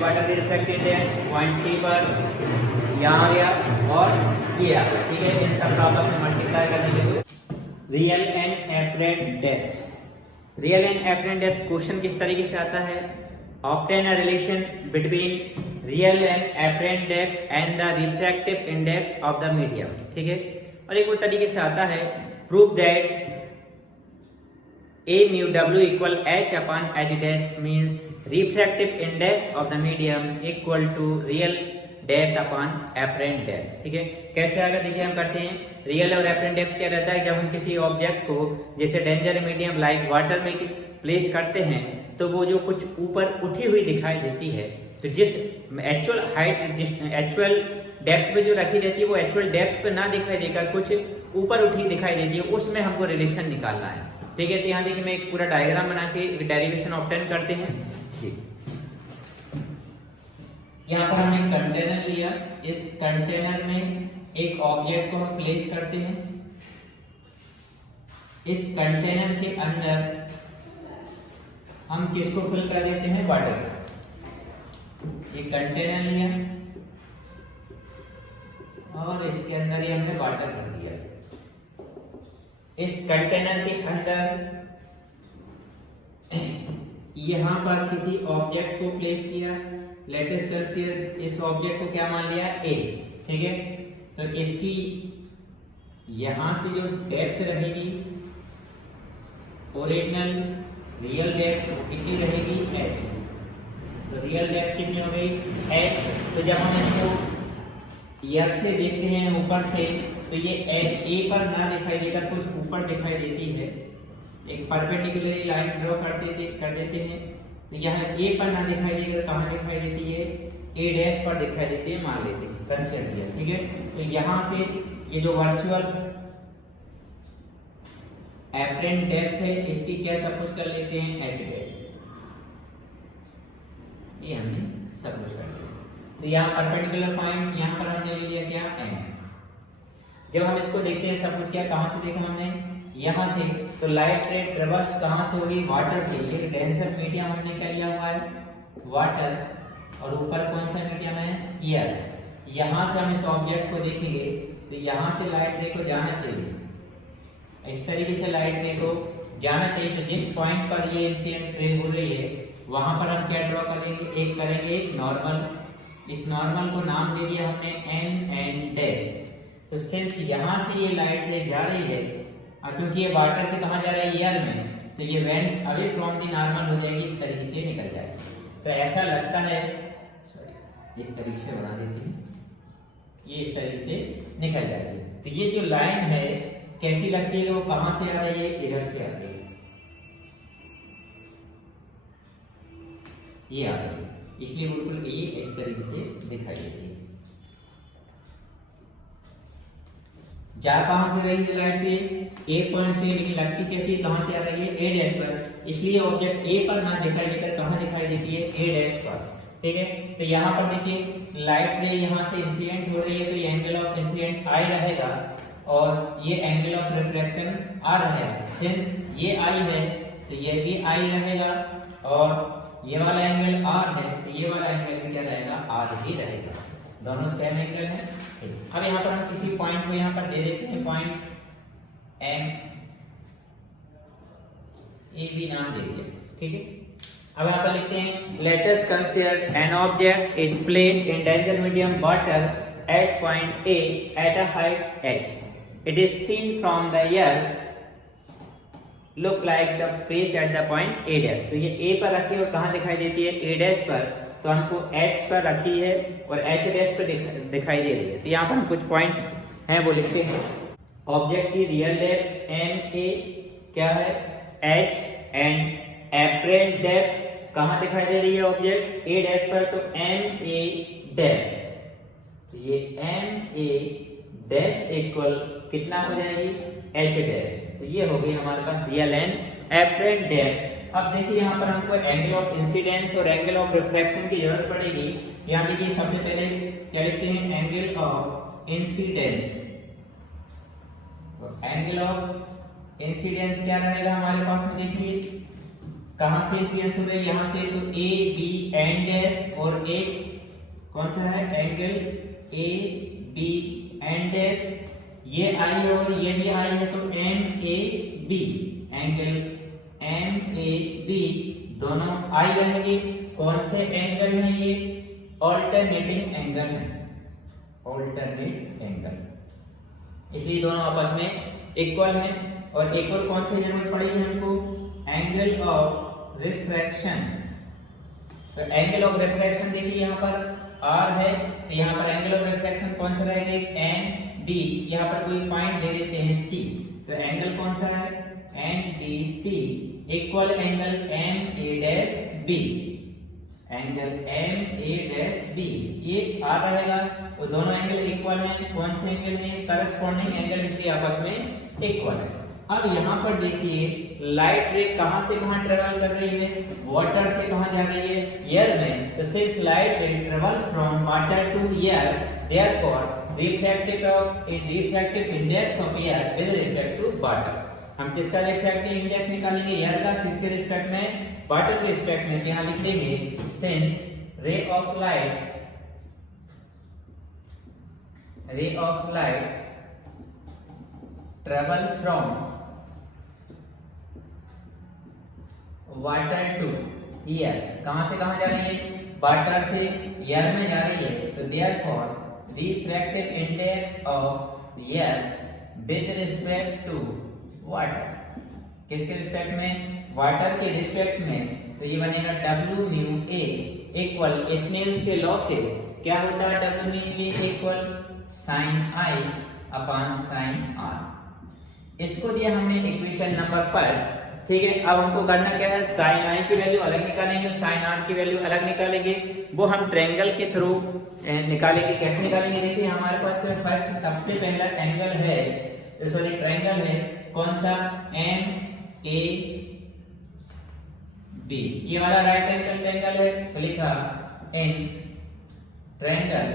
वाटर की रिफ्रैक्टिव इंडेक्स पॉइंट C पर यहाँ आ गया और ये आ गया। ठीक है, इन सब का आपस में मल्टीप्लाई करने के लिए real and apparent depth. Real and apparent depth question किस तरीके से आता है, obtain a relation between real and apparent depth and the refractive index of the medium. ठीक है, और एक वो तरीके से आता है, prove that A mu W equal H upon H dash means refractive index of the medium equal to real depth upon apparent depth। ठीक है, कैसे आएगा देखिए, हम करते हैं, रियल और एपरेंट डेप्थ क्या रहता है, जब हम किसी ऑब्जेक्ट को जैसे डेंजर मीडियम लाइक वाटर में प्लेस करते हैं तो वो जो कुछ ऊपर उठी हुई दिखाई देती है, तो जिस एक्चुअल हाइट जिस एक्चुअल डेप्थ पे जो रखी रहती है वो एक्चुअल डेप्थ पे ना दिखाई देकर कुछ ऊपर उठी दिखाई देती है, उसमें हमको रिलेशन निकालना है। ठीक है, तो यहाँ देखिए मैं एक पूरा डायग्राम बना के एक डेरिवेशन ऑब्टेन करते हैं जी। यहाँ पर हमने एक कंटेनर लिया, इस कंटेनर में एक ऑब्जेक्ट को हम प्लेस करते हैं, इस कंटेनर के अंदर हम किसको फिल कर देते हैं, वाटर को। ये कंटेनर लिया और इसके अंदर ये हमने वाटर कर दिया। इस कंटेनर के अंदर यहाँ पर किसी ऑब्जेक्ट को प्लेस किया, लेट अस कंसीडर इस ऑब्जेक्ट को क्या मान लिया, A। ठीक है, तो इसकी यहाँ से जो डेप्थ रहेगी ओरिजिनल रियल डेप्थ वो कितनी रहेगी, H। तो रियल डेप्थ कितनी हो गई, H। तो जब हम इसको एयर से देखते हैं ऊपर से, तो ये A पर ना दिखाई देकर कुछ ऊपर दिखाई देती है, एक परपेंडिकुलर लाइन ड्रॉ कर देते हैं, तो यहाँ A पर ना दिखाई देकर कहाँ दिखाई देती है, A डैश पर दिखाई देती है, मान लेते हैं, कंसीडर किया। ठीक है, तो यहाँ से ये जो वर्चुअल एपरेंट डेप्थ है इसकी क्या सब कुछ कर लेते हैं, H डैश, ये हमने सब कुछ कर लिया। तो यहाँ परपेंडिकुलर पॉइंट यहाँ पर हमने ले लिया क्या, M। जब हम इसको देखते हैं सब कुछ क्या, कहाँ से देखा हमने, यहाँ से, तो लाइट रे ट्रेवर्स कहाँ से होगी, वाटर से। ये डेंसर मीडियम हमने क्या लिया हुआ है, वाटर, और ऊपर कौन सा मीडियम है, एयर। यहाँ से हम इस ऑब्जेक्ट को देखेंगे तो यहाँ से लाइट रे को जाना चाहिए, इस तरीके से लाइट रे को जाना चाहिए। तो जिस पॉइंट पर ये इंसिडेंट रे हो रही है वहां पर हम क्या ड्रॉ करेंगे, एक नॉर्मल। इस नॉर्मल को नाम दे दिया हमने एन डैश। तो सिंस यहाँ से ये लाइट रे जा रही है और क्योंकि ये वाटर से कहाँ जा रहा है, एयर में, तो ये vents away from the normal हो जाएगी, इस तरीके से निकल जाएगी। तो ऐसा लगता है, सॉरी इस तरीके से बना देती हूँ, ये इस तरीके से निकल जाएगी। तो ये जो लाइन है कैसी लगती है, वो कहां से आ रही है, इधर से आ रही है, ये आ रही है, इसलिए बिल्कुल ये इस तरीके से दिखाई देती है। जा कहां से रही है लाइट पे, ए पॉइंट से, लेकिन लगती कैसी, कहां से आ रही है, ए डैश पर। इसलिए ऑब्जेक्ट ए पर ना दिखाई देकर कहां दिखाई देती है, ए डैश पर। ठीक है, तो यहाँ पर देखिए लाइट रे यहाँ से इंसिडेंट हो रही है, तो ये एंगल ऑफ इंसिडेंट आई रहेगा और ये एंगल ऑफ रिफ्लेक्शन आर रहेगा। सिंस ये आई है तो ये भी आई रहेगा और ये वाला एंगल आर है तो ये वाला एंगल भी क्या रहेगा, आर ही रहेगा। दोनों सेम एंगल है। अब यहाँ पर हम किसी पॉइंट को यहाँ पर दे देते हैं, पॉइंट एम ए बी नाम दे दिया। ठीक है, अब यहाँ पर लिखते हैं late us consider an object is placed in danger medium water at point A at a height h. It is seen from the air look like the place at the point a dash. तो ये a पर रखी है और कहाँ दिखाई देती है, a dash पर। तो हमको h पर रखी है और h dash पर दिखाई दे रही है। तो यहाँ पर हम कुछ पॉइंट हैं वो लिखते हैं। ऑब्जेक्ट की रियल डेप्थ एम ए क्या है, h, एंड एपरेंट डेप्थ कहाँ दिखाई दे रही है ऑब्जेक्ट, a dash पर, तो एम ए डैश। तो ये एम ए डैश इक्वल कितना हो जाएगी, एच डैश। तो ये हो गई हमारे पास रियल एंड एपरेंट डेप्थ। अब देखिए यहाँ पर हमको एंगल ऑफ इंसिडेंस और एंगल ऑफ रिफ्लेक्शन की जरूरत पड़ेगी। यहाँ देखिए सबसे पहले क्या लिखते हैं, एंगल ऑफ इंसिडेंस। तो एंगल ऑफ इंसिडेंस क्या रहेगा हमारे पास में, देखिए कहां से इंसिडेंस हो रहा है, यहाँ से, तो ए बी एंड डैश, और एक कौन सा है, angle A B and dash, ये आई है और ये भी आई है, तो M A B, angle M A B दोनों आई रहेंगे। कौन से एंगल हैं ये, ऑल्टरनेटिंग एंगल है, ऑल्टरनेट एंगल, इसलिए दोनों आपस में इक्वल हैं। और एक और कौन सी जरूरत पड़ेगी हमको, एंगल ऑफ रिफ्रैक्शन। तो एंगल ऑफ रिफ्रैक्शन देखिए यहाँ पर आर है, तो यहाँ पर एंगल ऑफ रिफ्रैक्शन कौन सा रहेगा, एन डी, यहाँ पर कोई पॉइंट दे देते हैं सी, तो एंगल कौन सा है, N D C equal angle M A dash B, angle M A dash B, ये आर रहेगा। वो दोनों एंगल इक्वल हैं, कौन से एंगल में, करस्पॉन्डिंग एंगल, इसलिए आपस में इक्वल है। अब यहाँ पर देखिए लाइट रे कहां से कहां ट्रेवल कर रही है, वाटर से कहां जा रही है, एयर में। तो since light ray travels from water to air, therefore refractive index of air with respect to water. हम किसका रिफ्रैक्टिव इंडेक्स निकालेंगे, एयर का, किसके रिस्पेक्ट में, वाटर के रिस्पेक्ट में। यहाँ लिख देंगे since ray of light travels from water to air, कहां से कहां जा रही है, वाटर से एयर में जा रही है, तो therefore refractive index of air with respect to water, किसके रिस्पेक्ट में, वाटर के रिस्पेक्ट में। तो ये बनेगा W mu A equal Snell's के लॉ से क्या होता है, W mu A equal sine I upon sine R। इसको दिया हमने इक्वेशन नंबर 5। ठीक है, अब हमको करना क्या है, साइन आई की वैल्यू अलग निकालेंगे और साइन आर की वैल्यू अलग निकालेंगे। वो हम ट्रायंगल के थ्रू निकालेंगे। कैसे निकालेंगे, देखिए हमारे पास में फर्स्ट सबसे पहला एंगल है, सॉरी ट्रायंगल है, कौन सा, एम ए बी, ये वाला राइट एंगल ट्रायंगल है। तो लिखा in triangle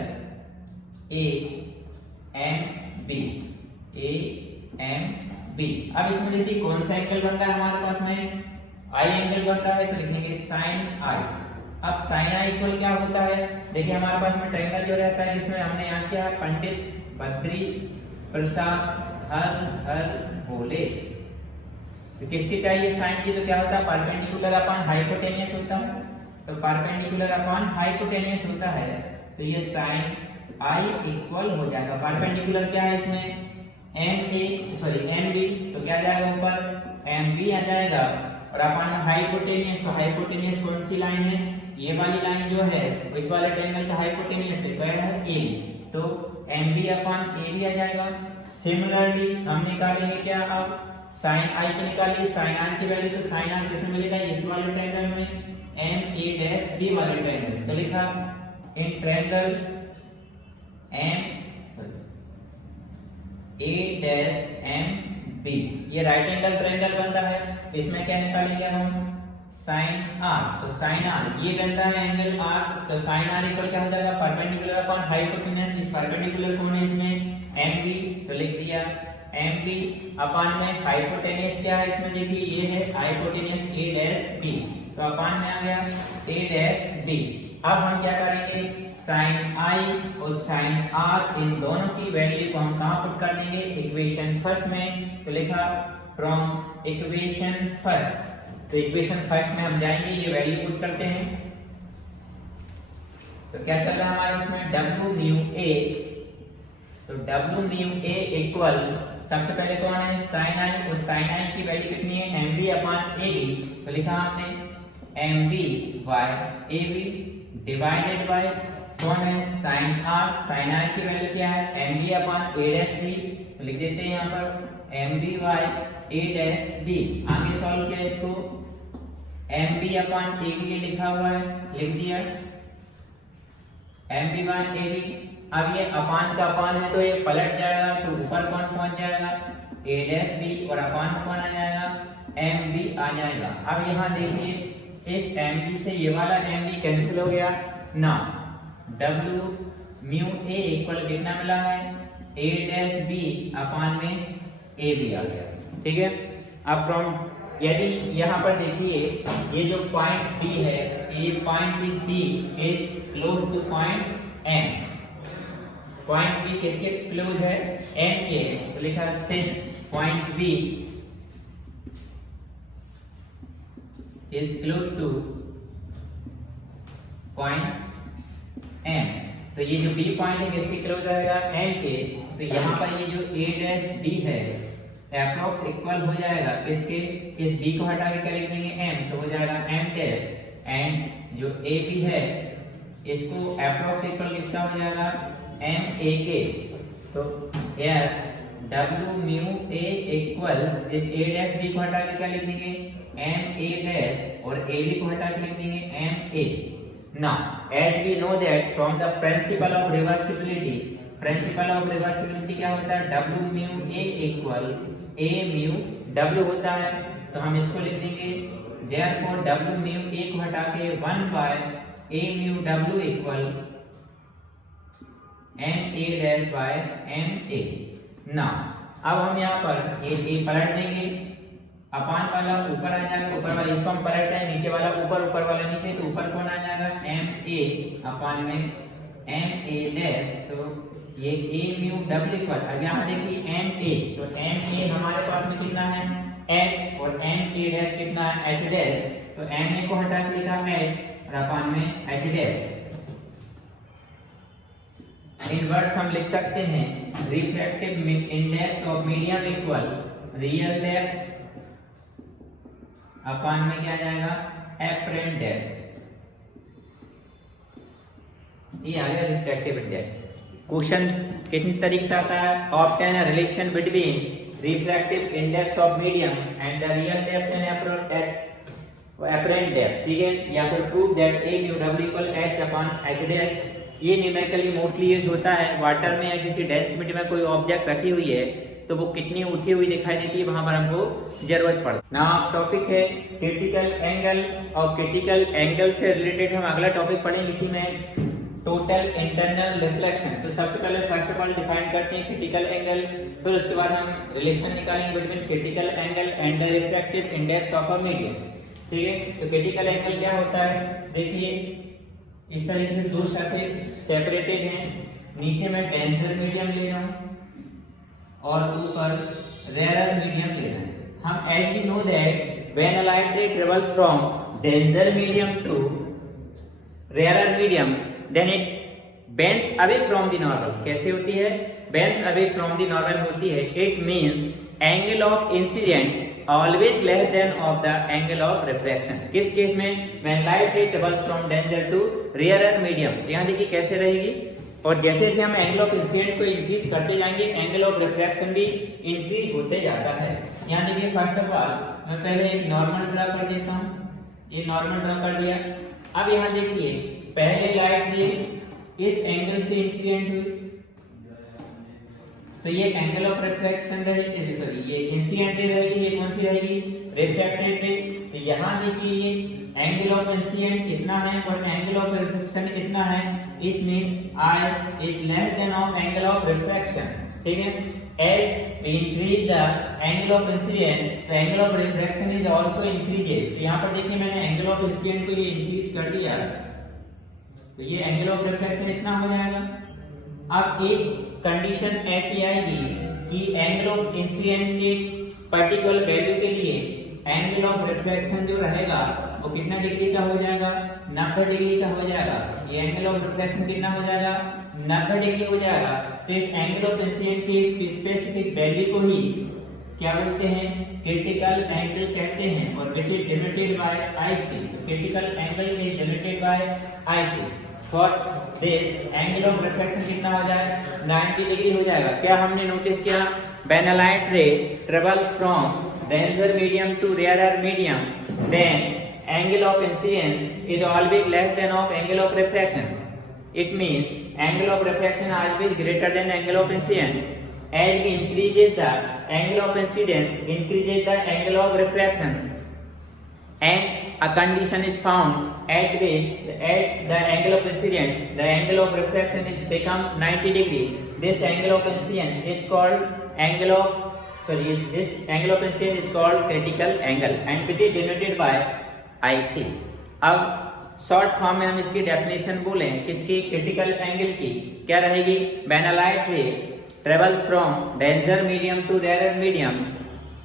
A M B, A M B. अब इसमें देखिए कौन सा एंगल बन रहा है हमारे पास में, आई एंगल बन रहा है, तो लिखेंगे साइन आई। अब साइन आई इक्वल क्या होता है, देखिए हमारे पास में ट्रायंगल जो रहता है जिसमें हमने यहाँ क्या, पंडित बद्री प्रसाद हर बोले। तो किसकी चाहिए साइन की, तो क्या होता है परपेंडिकुलर अपॉन हाइपोटेनियस होता है, तो परपेंडिकुलर अपॉन हाइपोटेनियस होता है, तो ये साइन आई इक्वल हो जाएगा, परपेंडिकुलर क्या है इसमें एम बी, तो क्या आ जाएगा ऊपर एम बी आ जाएगा, और अपन हाइपोटेनियस, तो हाइपोटेनियस कौन सी लाइन है, ये वाली लाइन जो है इस वाले ट्रायंगल का हाइपोटेनियस है क्या है ए, तो एम बी अपॉन ए भी आ जाएगा। सिमिलरली हम निकालेंगे क्या, अब साइन आई की निकालिए, साइन आर की वैल्यू, तो साइन आर किसमें मिलेगा, इस वाले ट्रायंगल में एम ए डैश बी वाले ट्रायंगल, तो लिखा in triangle A dash M B, ये राइट एंगल ट्रायंगल बन रहा है, इसमें क्या निकालेंगे हम साइन आर, तो साइन आर ये बन रहा है एंगल आर, तो साइन आर इक्वल क्या हो जाएगा परपेंडिकुलर अपॉन हाइपोटेनस, इस परपेंडिकुलर कौन है इसमें एम बी, तो लिख दिया एम बी अपॉन में हाइपोटेनस क्या है इसमें देखिए ये है हाइपोटेनस ए डैश बी, तो अपॉन में आ गया ए डैश बी। अब हम क्या करेंगे साइन आई और साइन आर इन दोनों की वैल्यू को हम कहां पुट कर देंगे इक्वेशन फर्स्ट में, तो लिखा फ्रॉम इक्वेशन फर्स्ट, तो इक्वेशन फर्स्ट में हम जाएंगे ये वैल्यू पुट करते हैं, तो क्या चल रहा है हमारे उसमें डब्ल्यू म्यू ए, तो डब्ल्यू म्यू ए इक्वल सबसे पहले कौन है साइन आई, और साइन आई की वैल्यू कितनी है M B upon A B, तो लिखा हमने M B by A B divided by कौन है साइन आर, साइन आर की वैल्यू क्या है M B upon A dash B, तो लिख देते हैं यहाँ पर M B by A dash B, आगे सॉल्व किया इसको M B upon A B लिखा हुआ है लिख दिया M B by A B, अब ये अपान का अपान है तो ये पलट जाएगा, तो ऊपर कौन पहुंच जाएगा ए डैश बी, और अपान कौन आ जाएगा एम बी आ जाएगा। अब यहाँ देखिए इस एम बी से ये वाला एम बी कैंसिल हो गया ना, डब्ल्यू म्यू ए इक्वल कितना मिला है ए डैश बी अपान में ए बी आ गया, ठीक है। अब फ्रॉम यदि यहाँ पर देखिए ये जो पॉइंट डी है, ये point D is close to point M, point B किसके क्लोज है एम के, तो लिखा since point B is close to point M, तो ये जो बी पॉइंट है किसके क्लोज आएगा एम के, तो यहाँ पर ये जो ए डैश बी है अप्रोक्स इक्वल हो जाएगा किसके, इस बी को हटा के क्या लिख देंगे एम, तो हो जाएगा एम डैश, एंड जो ए बी है इसको अप्रोक्स इक्वल किसका हो जाएगा एम ए के, तो यार डब्ल्यू म्यू ए इक्वल्स इस ए डैश बी को हटा के क्या लिख देंगे एम ए डैश, और ए बी को हटा के लिख देंगे M A. Now as we know that from the principle of reversibility, principle of reversibility क्या होता है W mu A equal A mu W होता है, तो हम इसको लिख देंगे देयरफॉर डब्ल्यू म्यू ए को हटा के 1 by A mu W equal M A dash by M A. Now अब हम यहाँ पर ए पलट देंगे, अपान वाला ऊपर आ जाएगा, ऊपर वाला इसको हम पलट रहे हैं, नीचे वाला ऊपर, ऊपर वाला नीचे, तो ऊपर कौन आ जाएगा एम ए अपान में एम ए डैश, तो ये ए म्यू डब्ल्यू इक्वल, अब यहाँ देखिए एम ए, तो एम ए हमारे पास में कितना है एच, और एम ए डैश कितना है एच डैश, तो एम ए को हटा के लिखा एच और अपान में एच डैश। इन वर्ड्स हम लिख सकते हैं refractive index of medium equal real depth upon में क्या जाएगा एपरेंट डेप्थ, ये आ गया रिफ्रैक्टिव इंडेक्स। क्वेश्चन कितनी तरीके से आता है obtain a relation between refractive index of medium and the real depth and apparent depth, ठीक है, या फिर prove that A mu W equal H upon H dash. ये न्यूमेरिकली मोस्टली यूज होता है वाटर में या किसी डेंस मीडियम में कोई ऑब्जेक्ट रखी हुई है तो वो कितनी उठी हुई दिखाई देती है, वहां पर हमको जरूरत पड़ती है। नाउ टॉपिक है क्रिटिकल एंगल, और क्रिटिकल एंगल से रिलेटेड हम अगला टॉपिक पढ़ेंगे, इसी में टोटल इंटरनल रिफ्लेक्शन। तो सबसे पहले फर्स्ट ऑफ ऑल डिफाइन करते हैं क्रिटिकल एंगल, फिर उसके बाद हम रिलेशन निकालेंगे between critical angle and the refractive index of a medium, ठीक है। तो क्रिटिकल एंगल क्या होता है, देखिए इस तरीके से दो सतहें सेपरेटेड हैं, नीचे मैं टेंसर मीडियम ले रहा हूं और ऊपर रेयर मीडियम लेना है। हम as you know that when a light ray travels from denser medium to rare medium then it bends away from the normal. कैसे होती है? Bends away from the normal होती है। It means angle of incident always less than of the angle of refraction. किस case में? When light ray travels from denser to rarer medium. यहाँ देखिए कैसे रहेगी, और जैसे जैसे हम एंगल ऑफ इंसिडेंट को इंक्रीज करते जाएंगे एंगल ऑफ रिफ्रैक्शन भी इंक्रीज होते जाता है। यहाँ देखिए फर्स्ट ऑफ ऑल मैं पहले एक नॉर्मल ड्रा कर देता हूँ। ये नॉर्मल ड्रा कर दिया। अब यहाँ देखिए पहले लाइट रे इस एंगल से इंसिडेंट हुई तो ये एंगल ऑफ रिफ्रैक्शन रहेगी, सॉरी ये इंसिडेंट रे रहेगी, ये कौन सी रहेगी? रिफ्रैक्टेड रे। तो यहाँ देखिए ये एंगल ऑफ इंसिडेंट इतना है और एंगल ऑफ रिफ्रैक्शन इतना है। Is means I is less than of angle of refraction. ठीक है, as we increase the angle of incident the angle of refraction is also increases. यहाँ पर देखिए मैंने एंगल ऑफ इंसिडेंट को ये इंक्रीज कर दिया तो ये एंगल ऑफ रिफ्रैक्शन इतना हो जाएगा। अब एक कंडीशन ऐसी आएगी कि एंगल ऑफ इंसिडेंट के पर्टिकुलर वैल्यू के लिए एंगल ऑफ रिफ्रैक्शन जो रहेगा वो कितना डिग्री का हो जाएगा? 90 डिग्री का हो जाएगा। ये एंगल ऑफ रिफ्रैक्शन कितना हो जाएगा? 90 डिग्री हो जाएगा। तो इस एंगल ऑफ इंसिडेंट के स्पेसिफिक वैल्यू को ही क्या बोलते हैं? क्रिटिकल एंगल कहते हैं, और which is denoted by IC. तो critical angle is denoted by IC. For this angle of refraction कितना हो जाए? 90 डिग्री हो जाएगा। क्या हमने नोटिस किया? When a light ray travels from denser medium to rarer medium then angle of incidence is always less than of angle of refraction. It means angle of refraction is always greater than angle of incidence. As we increases the angle of incidence, increases the angle of refraction, and a condition is found at which at the angle of incidence, the angle of refraction is become 90 degree. This angle of incidence is called angle of this angle of incidence is called critical angle, and it is denoted by IC। अब short form में हम इसकी definition बोलें किसकी? Critical angle की। क्या रहेगी? When a light ray travels from denser medium to rare medium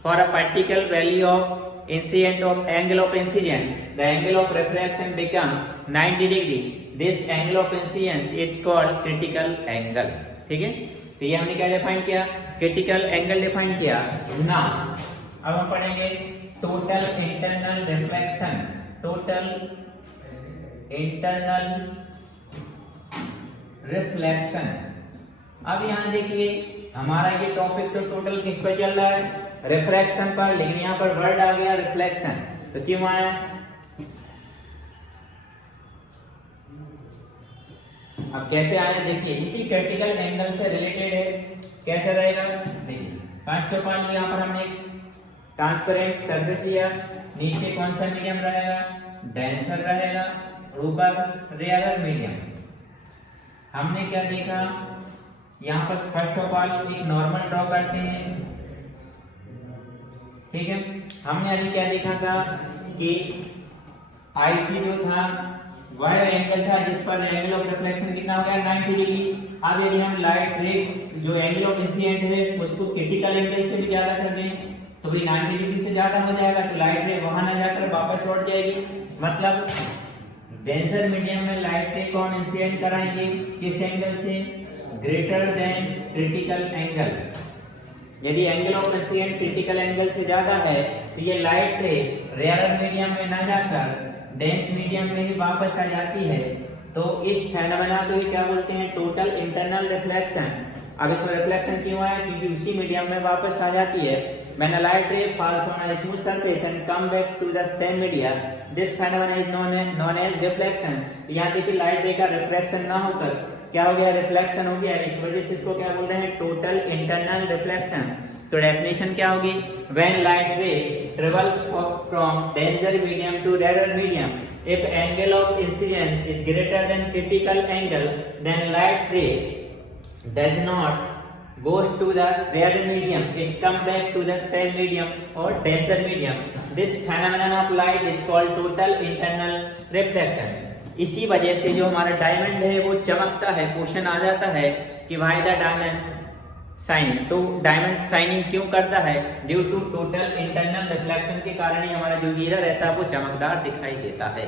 for a particular value of incident of angle of incident the angle of refraction becomes 90 degree. This angle of incidence is called critical angle. ठीक है, तो ये हमने क्या define किया? Critical angle define किया ना। अब हम पढ़ेंगे total internal reflection. Total internal reflection. अब यहाँ देखिए हमारा ये टॉपिक तो टोटल किस पर चल रहा है? रिफ्रैक्शन पर, लेकिन यहाँ पर वर्ड आ गया रिफ्लेक्शन। तो क्यों आया? अब कैसे आया देखिए, इसी क्रिटिकल एंगल से रिलेटेड है। कैसे रहेगा देखिए, फर्स्ट ऑफ ऑल यहाँ पर हमने ट्रांसपेरेंट सरफेस लिया, नीचे कौन सा मीडियम रहेगा? डेंसर रहेगा, ऊपर रेयर मीडियम। हमने क्या देखा? यहाँ पर फर्स्ट ऑफ ऑल एक नॉर्मल ड्रॉ करते हैं। ठीक है, हमने अभी क्या देखा था कि आईसी जो था वह एंगल था जिस पर एंगल ऑफ रिफ्लेक्शन कितना हो गया? 90 डिग्री। अब यदि हम लाइट रे जो एंगल ऑफ इंसिडेंट है उसको क्रिटिकल एंगल से भी ज्यादा कर दें तो भाई 90 डिग्री से ज्यादा हो जाएगा, तो लाइट रे वहां ना जाकर वापस लौट जाएगी। मतलब डेंजर मीडियम में लाइट रे कौन इंसिडेंट कराएंगे? किस एंगल से? Greater than critical angle. यदि angle of incident critical angle से ज्यादा है तो ये लाइट रे रेयर मीडियम में ना जाकर डेंस मीडियम में ही वापस आ जाती है। तो इस फेनोमेना को क्या बोलते हैं? Total internal reflection. अब इसमें रिफ्लेक्शन क्यों आया? क्योंकि उसी मीडियम में वापस आ जाती है। When a light ray falls on a smooth surface and come back to the same media, this phenomenon is known as reflection। यहाँ देखिए लाइट रे का रिफ्लेक्शन ना होकर क्या हो गया? रिफ्लेक्शन हो गया। इस वजह से इसको क्या बोल रहे हैं? Total internal reflection. तो डेफिनेशन क्या होगी? When light ray travels from danger medium to rarer medium, if angle of incidence is greater than critical angle, then light ray does not goes to the rarer medium, it comes back to the same medium or denser medium. This phenomenon of light is called total internal reflection। इसी वजह से जो हमारा diamond है वो चमकता है। Question आ जाता है कि why the diamonds शाइनिंग। तो डायमंड शाइनिंग क्यों करता है? Due to total internal reflection के कारण ही हमारा जो मिरर रहता है वो चमकदार दिखाई देता है।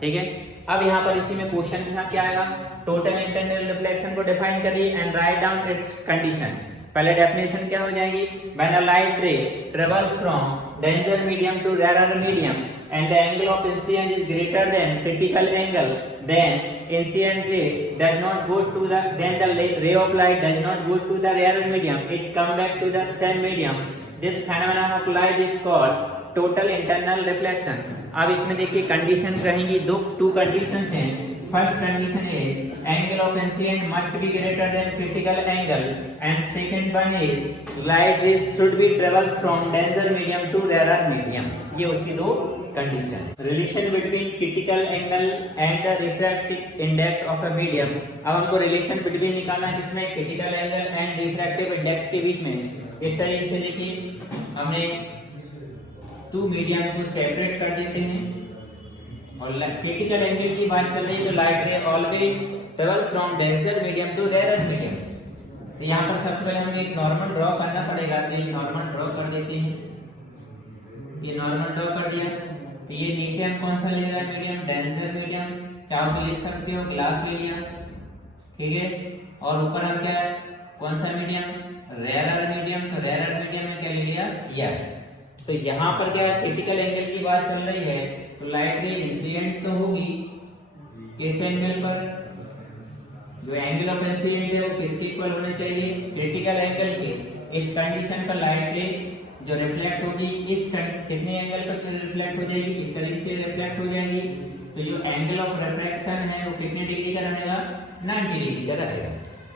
ठीक है, अब यहाँ पर इसी में क्वेश्चन के साथ क्या आएगा, टोटल इंटरनल रिफ्लेक्शन को डिफाइन करिए and write down its condition. पहले डेफिनेशन क्या हो जाएगी, when a light ray travels from denser medium to rare medium and the angle of incident is greater than critical angle, then incident ray does not go to the, then the ray of light does not go to the rarer medium, it come back to the same medium. This phenomenon of light is called total internal reflection. अब इसमें देखिए condition रहेंगी, two conditions हैं। First condition है angle of incident must be greater than critical angle and second one is light rays should be travel from denser medium to rare medium. ये उसकी दो condition. Relation between critical angle and the refractive index of a medium. अब हमको relation between निकालना है किसमें, critical angle and refractive index के बीच में। इस तरीके से देखिए हमने टू मीडियम को सेपरेट कर देते हैं और क्रिटिकल एंगल की बात चल रही है तो light ray always travels from denser medium to rare medium. तो यहाँ पर सबसे पहले हमें एक नॉर्मल ड्रॉ करना पड़ेगा, तो एक नॉर्मल ड्रॉ कर देते हैं। ये नॉर्मल ड्रॉ कर दिया, तो ये नीचे हम कौन सा ले रहा है मीडियम, डेंजर मीडियम, चाहो तो लिख सकते हो ग्लास ले लिया, ठीक है। और ऊपर हम क्या है, कौन सा मीडियम, रेयर मीडियम, तो रेयर मीडियम में क्या ले लिया, यह। तो यहाँ पर क्या है, क्रिटिकल एंगल की बात चल रही है तो लाइट रे इंसिडेंट तो होगी किस एंगल पर, जो एंगल ऑफ इंसिडेंट है वो किसके इक्वल होने चाहिए, क्रिटिकल एंगल के। इस कंडीशन पर लाइट रे जो रिफ्लेक्ट होगी इस कितने एंगल पर रिफ्लेक्ट हो जाएगी, इस तरीके से रिफ्लेक्ट हो जाएगी। तो जो एंगल ऑफ रिफ्रैक्शन है वो कितने डिग्री का रहेगा, 90 डिग्री का रहेगा,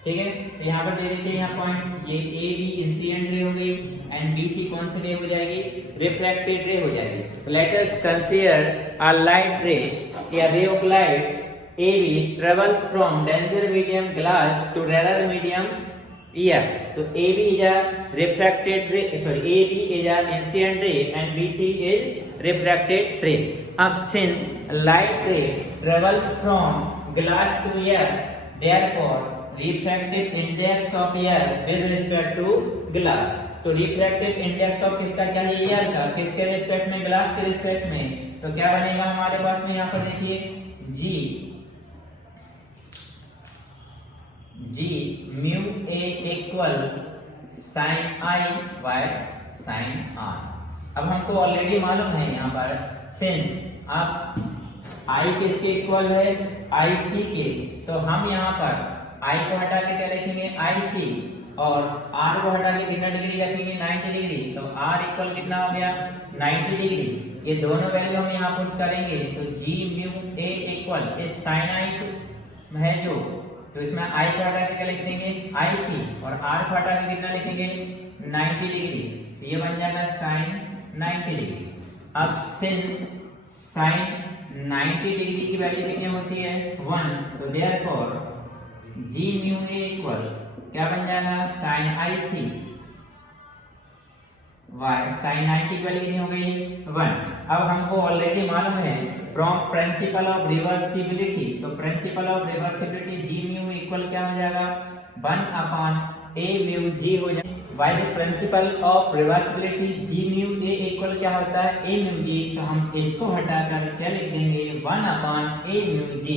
ठीक है। तो यहाँ पर दे देते हैं यहाँ पॉइंट, ये ए बी इंसिडेंट रे हो गई एंड बी सी कौन सी रे हो जाएगी, रिफ्रैक्टेड रे हो जाएगी। तो let us consider a light ray, या ray of light AB travels from denser medium glass to rarer medium air. So AB is a refracted ray, AB is a incident ray and BC is refracted ray. अब since light ray travels from glass to air, therefore refractive index of air with respect to glass. तो refractive index of किसका क्या है, air का, किसके respect में, glass के respect में। तो क्या बनेगा हमारे पास में, यहाँ पर देखिए G mu A equal sine I by sine R। अब हमको ऑलरेडी मालूम है यहाँ पर सिंस अब I किसके इक्वल है, IC के, तो हम यहाँ पर I को हटा के क्या लिखेंगे, IC, और R को हटा के कितना डिग्री रखेंगे, 90 डिग्री। तो R इक्वल कितना हो गया, 90 डिग्री। ये दोनों वैल्यू हम यहाँ पुट करेंगे तो G mu A इक्वल इस साइन I है जो, तो इसमें I को हटा के क्या लिख देंगे, IC, और R को हटा के कितना लिखेंगे, 90 डिग्री। तो ये बन जाएगा साइन 90 डिग्री। अब सिंस साइन 90 डिग्री की वैल्यू कितनी होती है, 1, तो therefore G mu A equal क्या बन जाएगा, साइन IC y, साइन 90 की वैल्यू कितनी हो गई, 1। अब हमको ऑलरेडी मालूम है फ्रॉम प्रिंसिपल ऑफ रिवर्सिबिलिटी, तो principal of reversibility G mu equal क्या हो जाएगा, 1/A mu G हो जाएगा। Bye the principle of reversibility G mu A equal क्या होता है, A mu G, तो हम इसको हटाकर क्या लिख देंगे, 1/A mu G।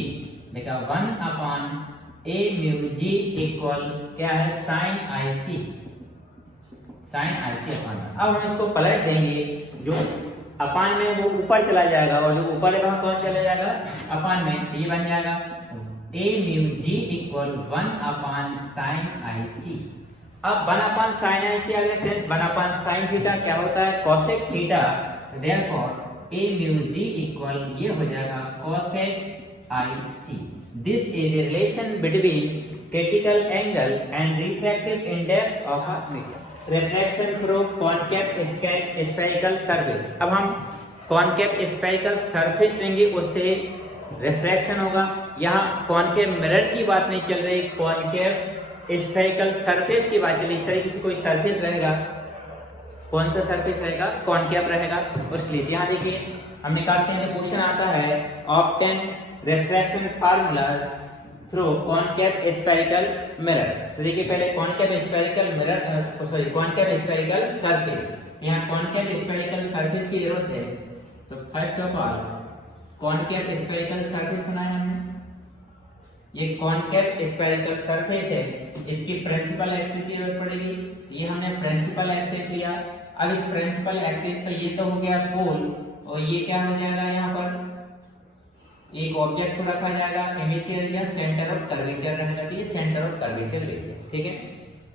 देखा 1/A mu G इक्वल क्या है, साइन IC, साइन IC अपान। अब हम इसको पलट देंगे, जो अपान में वो ऊपर चला जाएगा और जो ऊपर है वहां कौन चला जाएगा, अपान में। ये बन जाएगा A mu G equal 1/sin IC। अब 1/sin IC आ गया, सिंस 1/sin थीटा क्या होता है, cosec theta, therefore A mu G equal ये हो जाएगा cosec IC। This is the relation between critical angle and refractive index of a medium. Refraction through concave spherical surface. अब हम concave spherical surface लेंगे, उससे रिफ्रैक्शन होगा। यहाँ concave mirror की बात नहीं चल रही, कॉनकेव स्फेरिकल सरफेस की बात चल रही। इस तरीके से कोई सरफेस रहेगा, कौन सा सरफेस रहेगा, कॉनकेव रहेगा। उसके यहाँ देखिए हम निकालते हैं, क्वेश्चन आता है obtain refraction formula through concave spherical mirror. तो देखिए पहले concave spherical mirror concave spherical surface, यहाँ कॉनकेव स्फेरिकल सरफेस की जरूरत है। तो first of all concave spherical surface बनाया हमने, ये कॉनकेव स्फेरिकल सरफेस है, इसकी प्रिंसिपल एक्सिस की जरूरत पड़ेगी। ये हमने प्रिंसिपल एक्सिस लिया। अब इस प्रिंसिपल एक्सिस पे ये तो हो गया पोल, और ये क्या हो जाएगा, यहाँ पर एक ऑब्जेक्ट को रखा जाएगा, इमेज के एरिया सेंटर ऑफ कर्वेचर रहेगा, तो ये सेंटर ऑफ कर्वेचर लेंगे, ठीक है।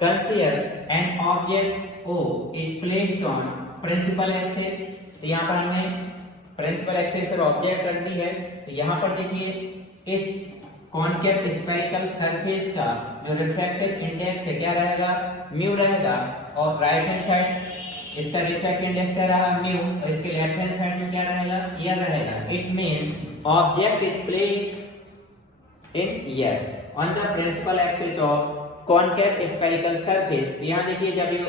Consider an object O is placed on principal axis, तो यहाँ पर हमने प्रिंसिपल एक्सिस पर ऑब्जेक्ट रख दी है। तो यहाँ पर देखिए इस कॉनकेव स्फेरिकल सरफेस का जो रिफ्रैक्टिव इंडेक्स है क्या रहेगा, म्यू रहेगा, और राइट हैंड साइड इसका रिफ्रैक्टिव इंडेक्स क्या रहा, म्यू, और इसके लेफ्ट हैंड साइड में क्या रहेगा, ईयर रहेगा। It mean object is placed in air on the principal axis of concave spherical surface. यहाँ देखिए जब ये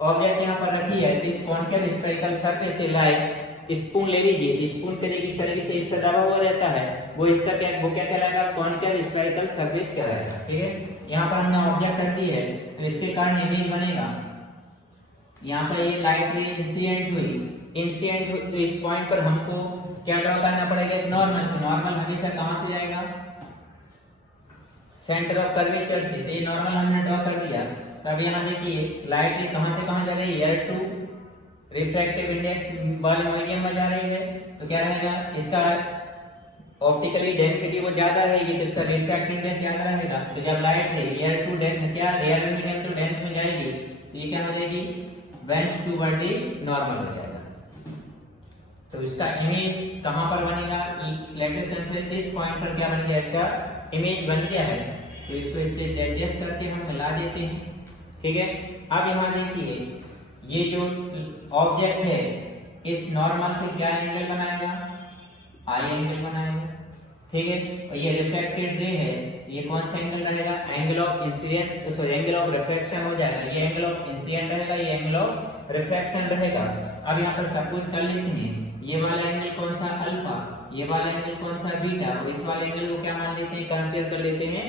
ऑब्जेक्ट यहाँ पर रखी है, तो इस कॉनकेव स्फेरिकल सरफेस से लाइक स्पून ले लीजिए, तो स्पून पे देखिए इस तरीके से हिस्सा दबा हुआ रहता है, वो हिस्सा वो क्या कहलाएगा, कॉनकेव स्फेरिकल सरफेस कहलाएगा, ठीक है। यहाँ पर हमने ऑब्जेक्ट रख दी है, तो इसके कारण इमेज बनेगा। यहाँ पर ये लाइट रे इंसिडेंट हुई, तो इस पॉइंट पर हमको क्या ड्रॉ करना पड़ेगा, एक नॉर्मल। तो नॉर्मल हमेशा कहां से जाएगा, सेंटर ऑफ कर्वेचर से, तो ये नॉर्मल हमने ड्रॉ कर दिया। तो अब यहाँ देखिए लाइट रे कहां से कहां जा रही है, ईयर टू रिफ्रैक्टिव इंडेक्स वाले मीडियम में जा रही है, तो क्या रहेगा, इसका ऑप्टिकली डेंसिटी वो ज्यादा रहेगी, तो इसका रिफ्रैक्टिव इंडेक्स ज्यादा रहेगा। तो जब लाइट है ईयर टू डेंस क्या रियल मीडियम टू डेंस में जाएगी, तो ये क्या हो जाएगी, वेंस टुवर्ड द नॉर्मल हो जाएगा। तो इसका इमेज कहां पर बनेगा, लेटेस्ट कंसीडर इस पॉइंट पर क्या बन गया, इसका इमेज बन गया है। तो इसको इससे एडजस्ट करके हम मिला देते हैं, ठीक है। अब यहाँ देखिए ये जो ऑब्जेक्ट है इस नॉर्मल से क्या एंगल बनाएगा, आई एंगल बनाएगा, ठीक है। और ये रिफ्लेक्टेड रे है, ये कौन सा एंगल रहेगा, angle of incidence, sorry angle of reflection हो जाएगा। ये एंगल ऑफ इंसिडेंट रहेगा, ये एंगल ऑफ रिफ्लेक्शन रहेगा। अब यहाँ पर सब कुछ कर लेते हैं, ये वाला एंगल कौन सा, अल्फा, ये वाला एंगल कौन सा, बीटा, और इस वाले एंगल को क्या मान लेते हैं, कंसीडर कर लेते हैं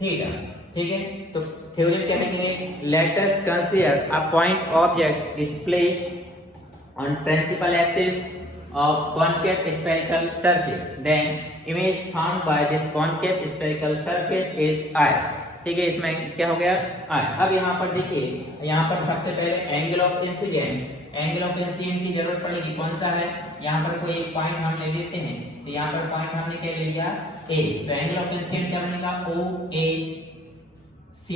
थीटा, ठीक है। तो थ्योरम क्या लिखेंगे, let us consider a point object is placed on principal axis of concave spherical surface, then image found by this concave spherical surface is I, ठीक है। इसमें क्या हो गया, I। अब यहाँ पर देखिए, यहाँ पर सबसे पहले एंगल ऑफ इंसिडेंट की जरूरत पड़ेगी, कौन सा है, यहाँ पर कोई एक पॉइंट हम ले लेते हैं, तो यहाँ पर पॉइंट हमने क्या ले लिया, A, तो एंगल ऑफ इंसिडेंट क्या बनेगा, OAC।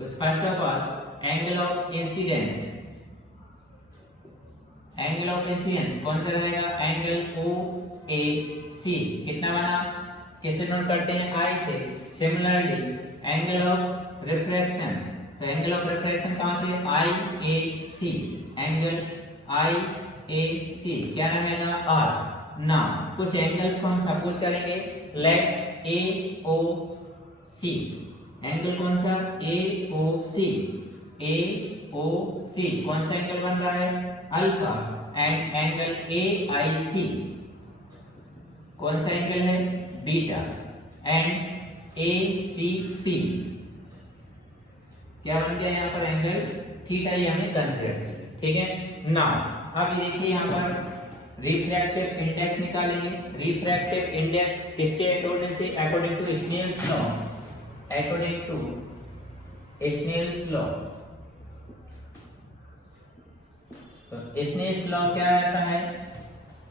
तो first of all angle of incidence कौन सा रहेगा, एंगल OAC कितना बना, कैसे नोट करते हैं, I से। सिमिलरली एंगल ऑफ रिफ्लेक्शन, तो एंगल ऑफ रिफ्लेक्शन कहां से, IAC, एंगल IAC क्या रहेगा, R। ना कुछ एंगल्स को हम सब कुछ करेंगे, लेट AOC, एंगल कौन सा, AOC कौन सा एंगल बन रहा है, अल्फा, एंड एंगल AIC कौन सा एंगल है, बीटा, एंड ACP क्या बन गया यहाँ पर, एंगल थीटा, ये हमने कंसीडर किया, ठीक है। नाउ अब ये देखिए यहाँ पर रिफ्रैक्टिव इंडेक्स निकालेंगे। रिफ्रैक्टिव इंडेक्स किसके अकॉर्डिंग से, अकॉर्डिंग टू स्नेल्स लॉ। तो स्नेल्स लॉ क्या रहता है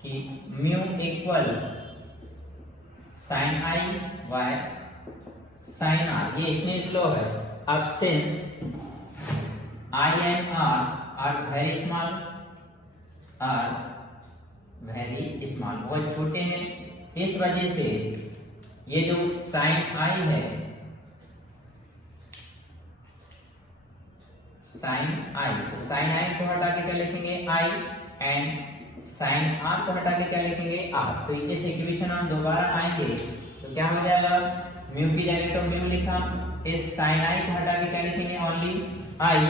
कि mu equal sine I by sine R, ये स्नेल्स लॉ है। अब since I and R very small, बहुत छोटे हैं, इस वजह से ये जो साइन आई है, साइन आई, तो साइन आई को हटा के क्या लिखेंगे, आई, एंड साइन आर को हटा के क्या लिखेंगे, आर। तो इस इक्वेशन हम दोबारा आएंगे तो क्या हो जाएगा, म्यू की जगह तो म्यू लिखा, इस साइन आई को हटा के क्या लिखेंगे, only I,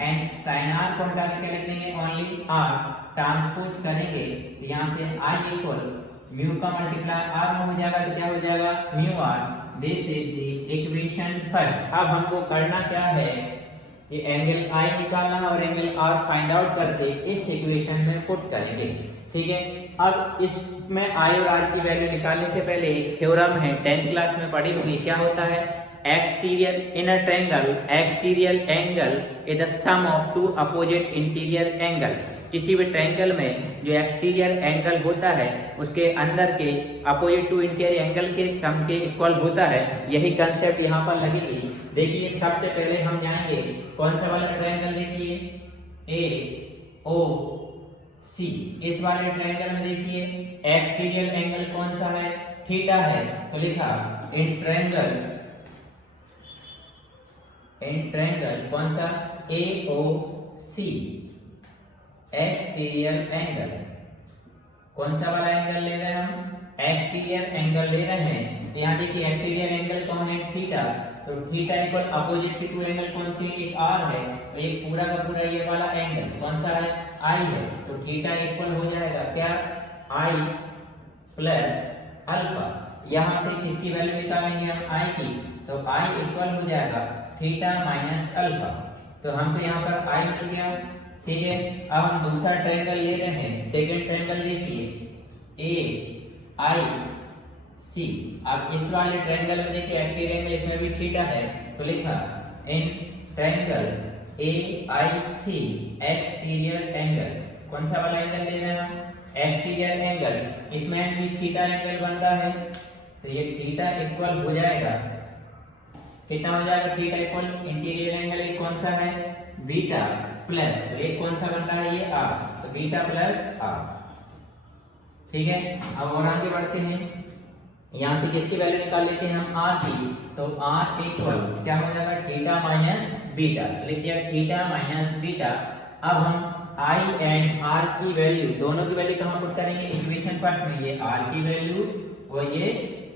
and sine R को हटा के क्या लिख देंगे, ओनली आर। ट्रांसपोज करेंगे तो यहाँ से आई इक्वल म्यू का मल्टीप्लाई आर में हो जाएगा, तो क्या हो जाएगा, mu R this is the equation first. अब हमको करना क्या है कि एंगल आई निकालना और एंगल आर फाइंड आउट करके इस इक्वेशन में पुट करेंगे। ठीक है, अब इसमें आई और आर की वैल्यू निकालने से पहले एक थ्योरम है 10th क्लास में पढ़ी हुई, क्या होता है, exterior in a triangle exterior angle is the sum of two opposite interior angle. किसी भी ट्रायंगल में जो एक्सटीरियर एंगल होता है उसके अंदर के अपोजिट टू इंटीरियर एंगल के सम के इक्वल होता है। यही कंसेप्ट यहाँ पर लगेगी। देखिए सबसे पहले हम जाएंगे कौन सा वाला ट्रायंगल, देखिए ए ओ सी। इस वाले ट्रायंगल में देखिए एक्सटीरियर एंगल कौन सा है, थीटा है, तो लिखा इन ट्रायंगल कौन सा, ए ओ सी। एक्सटीरियर एंगल कौन सा वाला एंगल ले रहे हैं हम, एक्सटीरियर एंगल ले रहे हैं। तो यहाँ देखिए एक्सटीरियर एंगल कौन है, थीटा। तो थीटा इक्वल अपोजिट की टू एंगल कौन सी, एक आर है, तो एक पूरा का पूरा ये वाला एंगल कौन सा है, आई है। तो थीटा इक्वल हो जाएगा क्या, आई प्लस अल्फा। यहाँ से किसकी वैल्यू निकालेंगे हम, आई की, तो आई इक्वल हो जाएगा थीटा माइनस अल्फा। तो हमको यहाँ पर आई मिल गया। ठीक है, अब हम दूसरा ट्रायंगल ले रहे हैं, सेकंड ट्रायंगल देखिए ए आई सी। अब इस वाले ट्रायंगल में देखिए एक्सटीरियर एंगल इसमें भी थीटा है, तो लिखा in triangle A I C exterior angle कौन सा वाला एंगल ले रहे हैं हम, एक्सटीरियर एंगल, इसमें भी थीटा एंगल बनता है। तो ये थीटा इक्वल हो जाएगा, कितना हो जाएगा, थीटा इक्वल इंटीरियर एंगल एक कौन सा है, बीटा प्लस, तो एक कौन सा बनता है, ये आर, तो बीटा प्लस आर। ठीक है, अब और आगे बढ़ते हैं। यहां से किसकी वैल्यू निकाल लेते हैं हम, आर की, तो आर इक्वल क्या हो जाएगा, थीटा माइनस बीटा। लिख दिया थीटा माइनस बीटा। अब हम आई एंड आर की वैल्यू, दोनों की वैल्यू कहां पुट करेंगे, इक्वेशन फर्स्ट में। ये आर की वैल्यू और ये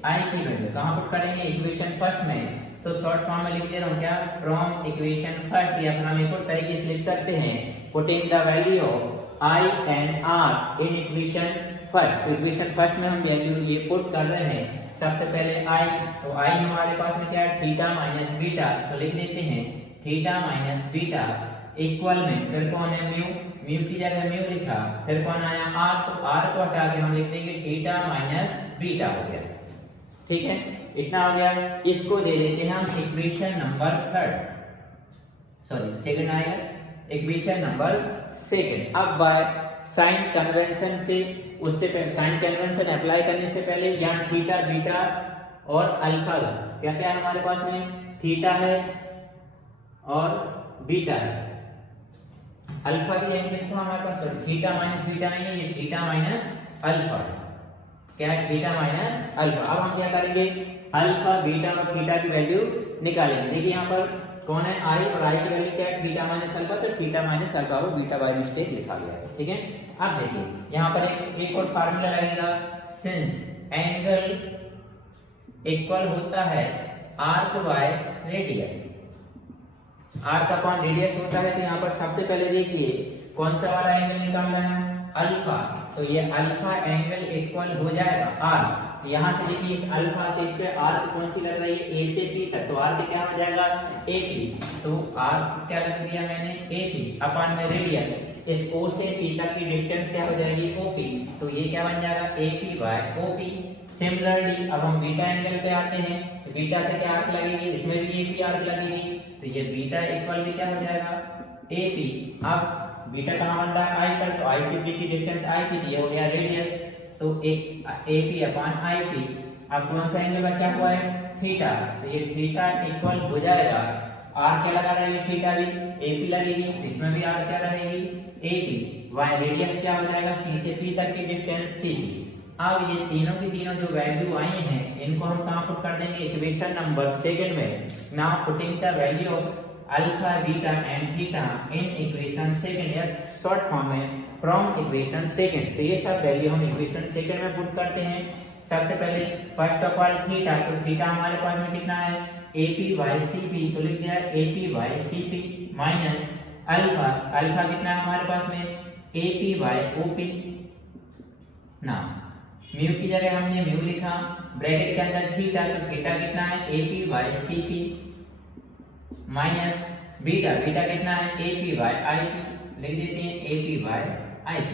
आई की वैल्यू कहां पुट करेंगे, इक्वेशन फर्स्ट में। तो शॉर्ट फॉर्म में लिख दे रहा हूं क्या, फ्रॉम इक्वेशन फर्स्ट, या अपना एक और तरीके से लिख सकते हैं, putting the value of I and R in equation first. तो इक्वेशन फर्स्ट में हम वैल्यू ये पुट कर रहे हैं। सबसे पहले आई, तो आई हमारे पास में क्या है, थीटा माइनस बीटा, तो लिख देते हैं थीटा माइनस बीटा इक्वल में फिर कौन है, म्यू, म्यू की जगह म्यू लिखा, फिर कौन आया आर, तो आर को हटा के हम लिख देंगे थीटा माइनस बीटा हो गया। ठीक है, इतना हो गया। इसको दे देते हैं हम इक्वेशन नंबर सेकंड आएगा, इक्वेशन नंबर सेकंड। अब बाय साइन कन्वेंशन से, उससे पहले साइन कन्वेंशन अप्लाई करने से पहले यहाँ थीटा बीटा और अल्फा क्या क्या है हमारे पास में, थीटा है और बीटा है। अल्फा की एंगल हमारे पास थीटा माइनस बीटा नहीं है, ये थीटा माइनस अल्फा, क्या है, थीटा माइनस अल्फा। अब हम क्या करेंगे, अल्फा बीटा और थीटा की वैल्यू निकालेंगे। देखिए यहाँ पर कौन है, आई, और आई की वैल्यू क्या है, थीटा माइनस अल्फा, तो थीटा माइनस अल्फा और बीटा बाय मिस्टेक लिखा गया है। ठीक है, अब देखिए यहाँ पर एक और फार्मूला लगेगा, सिंस एंगल इक्वल होता है arc by radius. Arc upon radius होता है, तो यहाँ पर सबसे पहले देखिए कौन सा वाला एंगल निकालना है, अल्फा, तो ये अल्फा एंगल इक्वल हो जाएगा आर। यहाँ से देखिए इस अल्फा से इस पे आर्क कौन सी लग रही है, ए से पी तक, तो आर्क क्या हो जाएगा, ए पी। तो आर्क क्या लिख दिया मैंने, ए पी अपॉन में रेडियस, इस ओ से पी तक की डिस्टेंस क्या हो जाएगी, ओ पी, तो ये क्या बन जाएगा, A P by O P. Similarly अब हम बीटा एंगल पे आते हैं, तो बीटा से क्या आर्क लगेगी, इसमें भी ए पी आर्क लगेगी, तो ये बीटा इक्वल भी क्या हो जाएगा, ए पी। अब बीटा कहाँ बन रहा है, आई पर, तो आई से बी की डिस्टेंस आई पी दिया हो गया रेडियस, तो एक A P upon I P. अब कौन सा एंगल बचा हुआ है, थीटा, तो ये थीटा इक्वल हो जाएगा, आर क्या लगा रहेगी, थीटा भी, ए पी लगेगी, इसमें भी आर क्या रहेगी, ए पी, वाई रेडियस क्या हो जाएगा, सी से पी तक की डिस्टेंस सी। अब ये तीनों की तीनों जो वैल्यू आई हैं, इनको हम कहाँ पुट कर देंगे, इक्वेशन नंबर सेकंड में। Now putting the value of alpha beta and theta in equation second, या शॉर्ट फॉर्म में फ्रॉम इक्वेशन सेकंड। तो ये सब वैल्यू हम इक्वेशन सेकंड में पुट करते हैं। सबसे पहले फर्स्ट ऑफ ऑल थीटा, तो थीटा हमारे पास में कितना है, A P by C P, तो लिख दिया A P by C P minus alpha, alpha कितना है हमारे पास में, A P by O P. ना म्यू की जगह हमने म्यू लिखा ब्रैकेट के अंदर थीटा, तो थीटा कितना है AP by CP minus beta, beta कितना है AP बाय IP, लिख देते हैं AP बाय IP।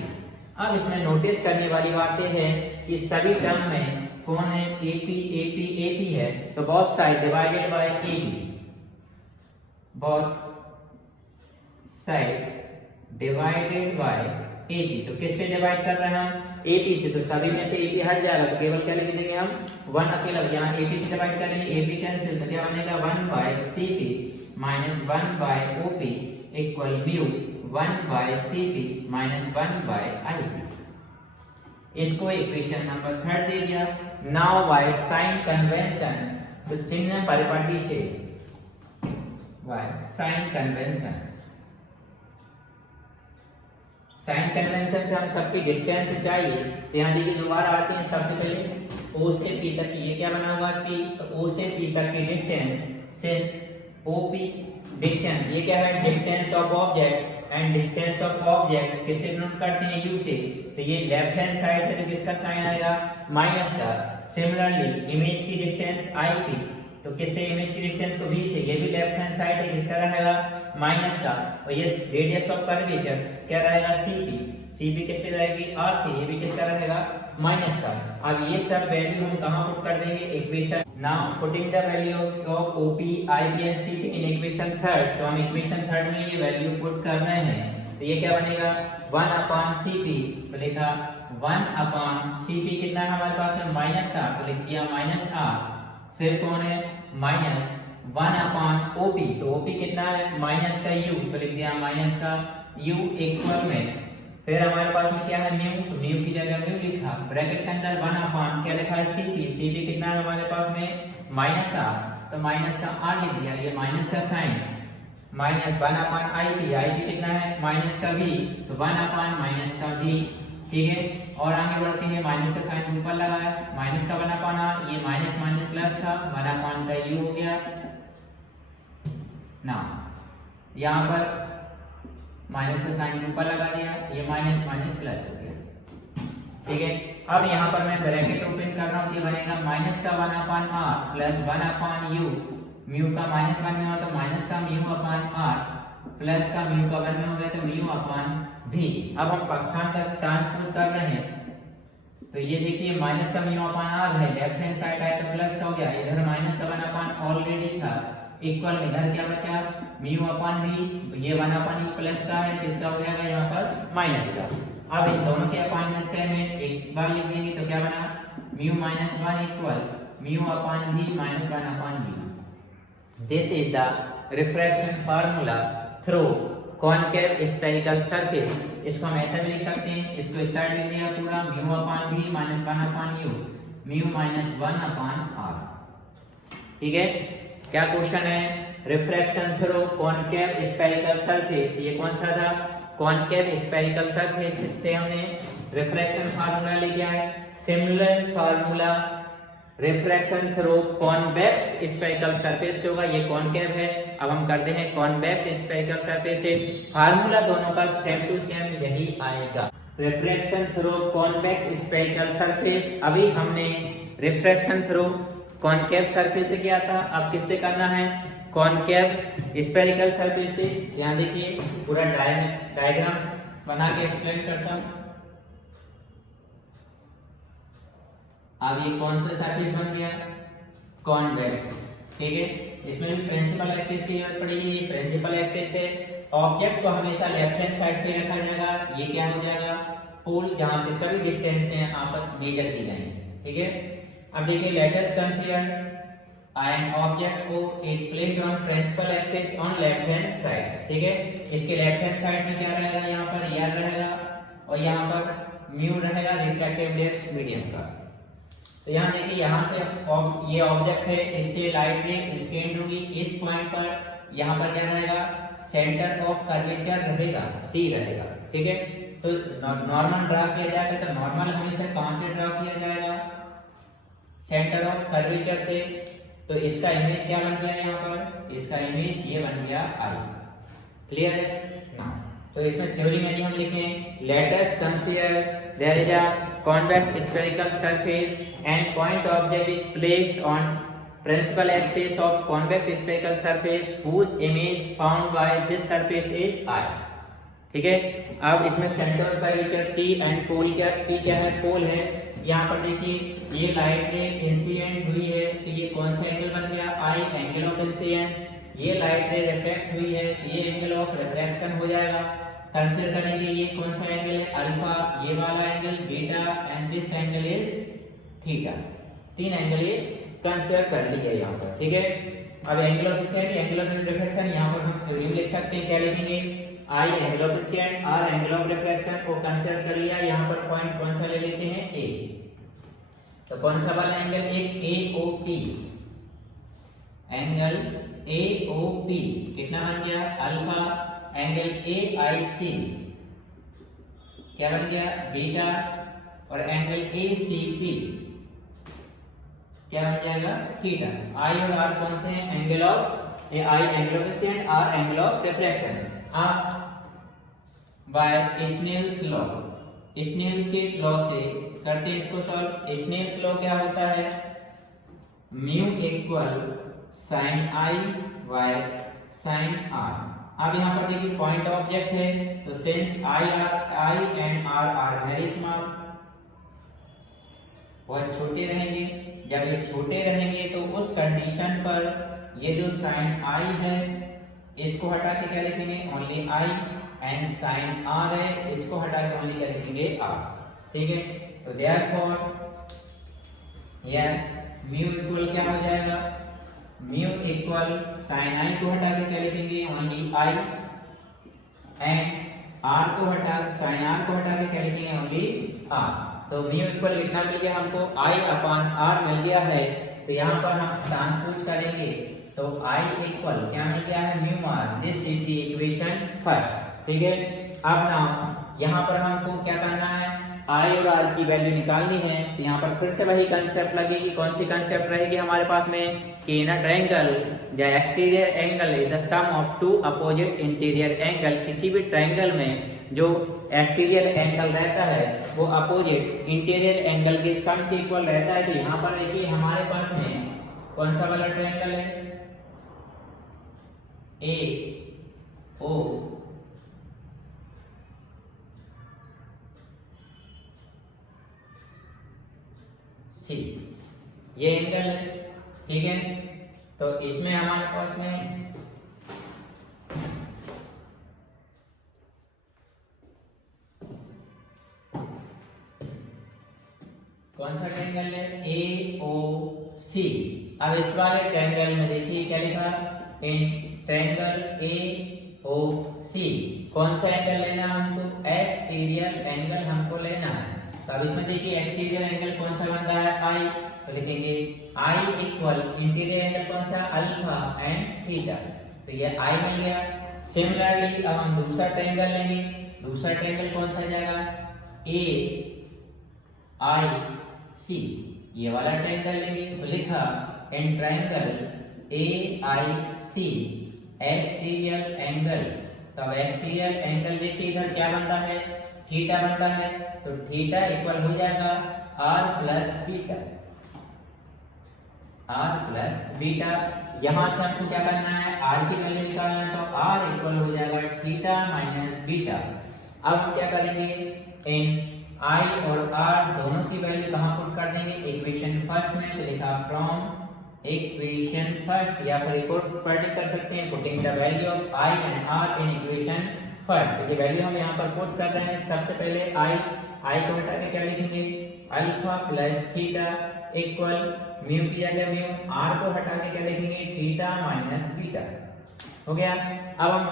अब इसमें नोटिस करने वाली बातें हैं कि सभी टर्म में कौन है AP है, तो both side divided by AB, both sides divided by AP। तो किससे डिवाइड कर रहे हैं हम? AP से, तो सभी में से AP हट जाएगा तो केवल क्या लिख देंगे हम 1 अकेला, यहाँ AP से डिवाइड करेंगे AP कैंसिल, तो क्या बनेगा 1 by CP minus 1 by OP equal mu 1 by CP minus 1 by IP। इसको इक्वेशन नंबर 3 दे दिया। नाउ बाय साइन कन्वेंशन, तो चिन्ह परिपाटी से by sign convention, sign convention से हम सबकी डिस्टेंस चाहिए, तो यहाँ देखिए दोबारा आते हैं। सबसे पहले O से P तक, ये क्या बना हुआ P, तो O से P तक की डिस्टेंस सिंस OP डिस्टेंस, ये क्या है distance of object, and distance of object किससे डिनोट करते हैं U से, तो ये लेफ्ट हैंड साइड है तो किसका साइन आएगा माइनस का। सिमिलरली इमेज की डिस्टेंस IP, तो किससे इमेज की डिस्टेंस को B से, ये भी लेफ्ट हैंड साइड है, किसका रहेगा माइनस का। और ये रेडियस ऑफ कर्वेचर क्या रहेगा CP, CP किससे रहेगी R से, ये भी किसका रहेगा माइनस का। अब ये सब वैल्यू हम कहां पुट कर देंगे equation. Now putting the value of OP IP and CP in equation 3, तो हम इक्वेशन 3 में ये वैल्यू पुट कर रहे हैं, तो ये क्या बनेगा 1 अपॉन CP, तो लिखा 1 अपॉन CP कितना है हमारे पास में माइनस R, तो लिख दिया माइनस R। फिर कौन है माइनस 1 अपॉन OP, तो OP कितना है माइनस का U, तो लिख दिया माइनस का U इक्वल में, फिर हमारे पास में क्या है म्यू, तो म्यू की जगह म्यू लिखा, ब्रैकेट के अंदर 1 अपॉन क्या लिखा है CP, CP कितना है हमारे पास में माइनस R, तो माइनस का R लिख दिया, ये माइनस का sign, minus 1 upon IP, IP कितना है माइनस का V, तो 1 अपॉन माइनस का V, ठीक है। और आगे बढ़ते हैं, माइनस का साइन ऊपर लगा है, माइनस का 1 अपॉन R, ये माइनस माइनस प्लस का 1 अपॉन का U हो गया ना, यहाँ पर माइनस का साइन ऊपर लगा दिया, ये माइनस माइनस प्लस हो गया, ठीक है। अब यहाँ पर मैं ब्रैकेट ओपन कर रहा हूँ, ये बनेगा माइनस का 1 upon R plus 1 upon U, mu का माइनस 1 में हो तो माइनस का म्यू अपॉन R प्लस का म्यू का 1 में हो गया तो म्यू अपॉन V। अब हम पक्षांतर ट्रांसपोज कर रहे हैं, तो ये देखिए माइनस का म्यू अपॉन R है, लेफ्ट हैंड साइड आया तो प्लस का हो गया, इधर माइनस का 1 अपॉन ऑलरेडी था इक्वल में, इधर क्या बचा म्यू अपॉन V, ये 1 अपॉन प्लस का है, किसका हो जाएगा यहाँ पर माइनस का। अब इन दोनों के अपॉन में सेम है, एक बार लिख देंगे तो क्या बना mu minus 1 equal mu upon V minus 1 upon V। This is the refraction formula through concave spherical surface. इसको हम ऐसा भी लिख सकते हैं, इसको इस साइड लिख दिया पूरा mu upon V minus 1 upon U, mu minus 1 upon R, ठीक है। क्या क्वेश्चन है, refraction through concave spherical surface, ये कौन सा था कॉनकेव स्फेरिकल सरफेस, इससे हमने रिफ्रैक्शन फार्मूला ले लिया है। Similar formula refraction through convex spherical surface से होगा, ये कॉनकेव है, अब हम करते हैं कॉन्वेक्स स्फेरिकल सरफेस से, फार्मूला दोनों का सेम टू सेम यही आएगा। Refraction through convex spherical surface, अभी हमने रिफ्रैक्शन थ्रू कॉनकेव सरफेस से किया था, अब किससे करना है कॉनकेव स्फेरिकल सरफेस से। यहाँ देखिए पूरा डायग्राम बना के एक्सप्लेन करता हूं। अब ये कौन सा सरफेस बन गया कॉन्वेक्स, ठीक है। इसमें भी प्रिंसिपल एक्सिस की जरूरत पड़ेगी, ये प्रिंसिपल एक्सिस है, ऑब्जेक्ट को हमेशा लेफ्ट हैंड साइड पे रखा जाएगा, ये क्या हो जाएगा पोल, जहां से सभी डिस्टेंस हैं यहाँ पर मेजर की जाएंगी, ठीक है। अब देखिए let us consider an object को is placed on principal axis on left hand side, ठीक है। इसके लेफ्ट हैंड साइड में क्या रहेगा, यहाँ पर एयर रहेगा और यहाँ पर म्यू रहेगा रिफ्रैक्टिव इंडेक्स मीडियम का। तो यहाँ देखिए यहाँ से ये ऑब्जेक्ट है, इससे लाइट रे इंसिडेंट होगी इस पॉइंट पर, यहाँ पर क्या रहेगा सेंटर ऑफ कर्वेचर रहेगा C रहेगा, ठीक है। तो नॉर्मल ड्रा किया जाएगा, तो नॉर्मल हमेशा कहां से ड्रा किया जाएगा सेंटर ऑफ कर्वेचर से, तो इसका इमेज क्या बन गया यहाँ पर, इसका इमेज ये बन गया I, क्लियर है ना। तो इसमें थ्योरी में हम लिखें let us consider there is a convex spherical surface and point object is placed on principal axis of convex spherical surface whose image found by this surface is I. ठीक है, अब इसमें centre of curvature C and pole क्या है, पोल है। यहाँ पर देखिए ये लाइट रे इंसिडेंट हुई है तो ये कौन सा एंगल बन गया, आई, एंगल ऑफ इंसिडेंस। ये लाइट रे रिफ्लेक्ट हुई है ये एंगल ऑफ रिफ्रैक्शन हो जाएगा। कंसीडर करेंगे ये कौन सा एंगल है, अल्फा, ये वाला angle beta and this angle is theta. तीन एंगल ये कंसीडर कर लिए यहाँ पर। ठीक है, अब angle of incident, angle of reflection यहाँ पर हम थ्योरी में लिख सकते हैं। क्या लिखेंगे, I angle of incident, R angle of reflection को कंसीडर कर लिया। यहाँ पर पॉइंट कौन सा ले लेते हैं, ए। तो कौन सा वाला एंगल, एक AOP, एंगल AOP कितना बन गया, अल्फा। एंगल AIC क्या बन गया, बीटा। और एंगल ACP क्या बन जाएगा, थीटा। आई और आर कौन से हैं, angle of I angle of incident, R angle of reflection. आप बाय स्नेल्स लॉ, स्नेल के लॉ से करते हैं इसको सॉल्व। स्नेल्स लॉ क्या होता है, mu equal sine I by sine R. अब यहाँ पर देखिए पॉइंट ऑब्जेक्ट है तो since I and R are very small, बहुत छोटे रहेंगे। जब ये छोटे रहेंगे तो उस कंडीशन पर ये जो साइन आई है इसको हटा के क्या लिखेंगे, only I, and sine R है इसको हटा के ओनली क्या लिखेंगे, आर। ठीक है, तो देयरफॉर यार म्यू इक्वल क्या हो जाएगा, म्यू इक्वल साइन आई को हटा के क्या लिखेंगे, ओनली आई, एंड आर को हटा साइन आर को हटा के क्या लिखेंगे, ओनली आर। तो म्यू इक्वल लिखना मिल गया हमको, आई अपॉन आर मिल गया है। तो यहाँ पर हम ट्रांसपोज करेंगे तो आई इक्वल क्या मिल गया है, mu R. This is the equation first. ठीक है, अब ना यहाँ पर हमको क्या करना है, आई और आर की वैल्यू निकालनी है। तो यहाँ पर फिर से वही कंसेप्ट लगेगी। कौन सी कंसेप्ट रहेगी हमारे पास में, कि in a triangle the exterior angle is the sum of two opposite interior angle. किसी भी ट्रायंगल में जो एक्सटीरियर एंगल रहता है वो अपोजिट इंटीरियर एंगल के सम के इक्वल रहता है। तो यहाँ पर देखिए हमारे पास में कौन सा वाला ट्रायंगल है, AO C, ये एंगल है। ठीक है, तो इसमें हमारे पास में कौन सा ट्रायंगल है, AOC। अब इस वाले ट्रायंगल में देखिए क्या लिखा, इन ट्रायंगल AOC कौन सा एंगल लेना है हमको, एक्सटीरियर एंगल हमको लेना है। तो अब इसमें देखिए एक्सटीरियर एंगल कौन सा बन रहा है, आई। तो लिखेंगे आई इक्वल इंटीरियर एंगल कौन सा, अल्फा एंड थीटा। तो ये आई मिल गया। सिमिलरली अब हम दूसरा ट्रायंगल लेंगे। दूसरा ट्रायंगल कौन सा जाएगा, AIC, ये वाला ट्रायंगल लेंगे। तो लिखा in triangle AIC exterior angle. तब एक्सटीरियर एंगल देखिए इधर क्या बन रहा है, थीटा बन रहा है। तो थीटा इक्वल हो जाएगा R plus beta, R plus beta. यहां से हमको क्या करना है, आर की वैल्यू निकालना है। तो आर इक्वल हो जाएगा थीटा माइनस बीटा। अब हम क्या करेंगे, इन आई और आर दोनों की वैल्यू कहां पुट कर देंगे, इक्वेशन फर्स्ट में। तो लिखा फ्रॉम इक्वेशन फर्स्ट, या फिर एक और प्रेडिक्ट कर सकते हैं, putting the value of I and R in equation first. तो ये वैल्यू हम यहाँ पर पुट कर रहे हैं। सबसे पहले आई को हटा के क्या लिखेंगे, alpha plus theta equal mu किया गया म्यू, आर को हटा के क्या लिखेंगे, थीटा माइनस बीटा। हो गया। अब हम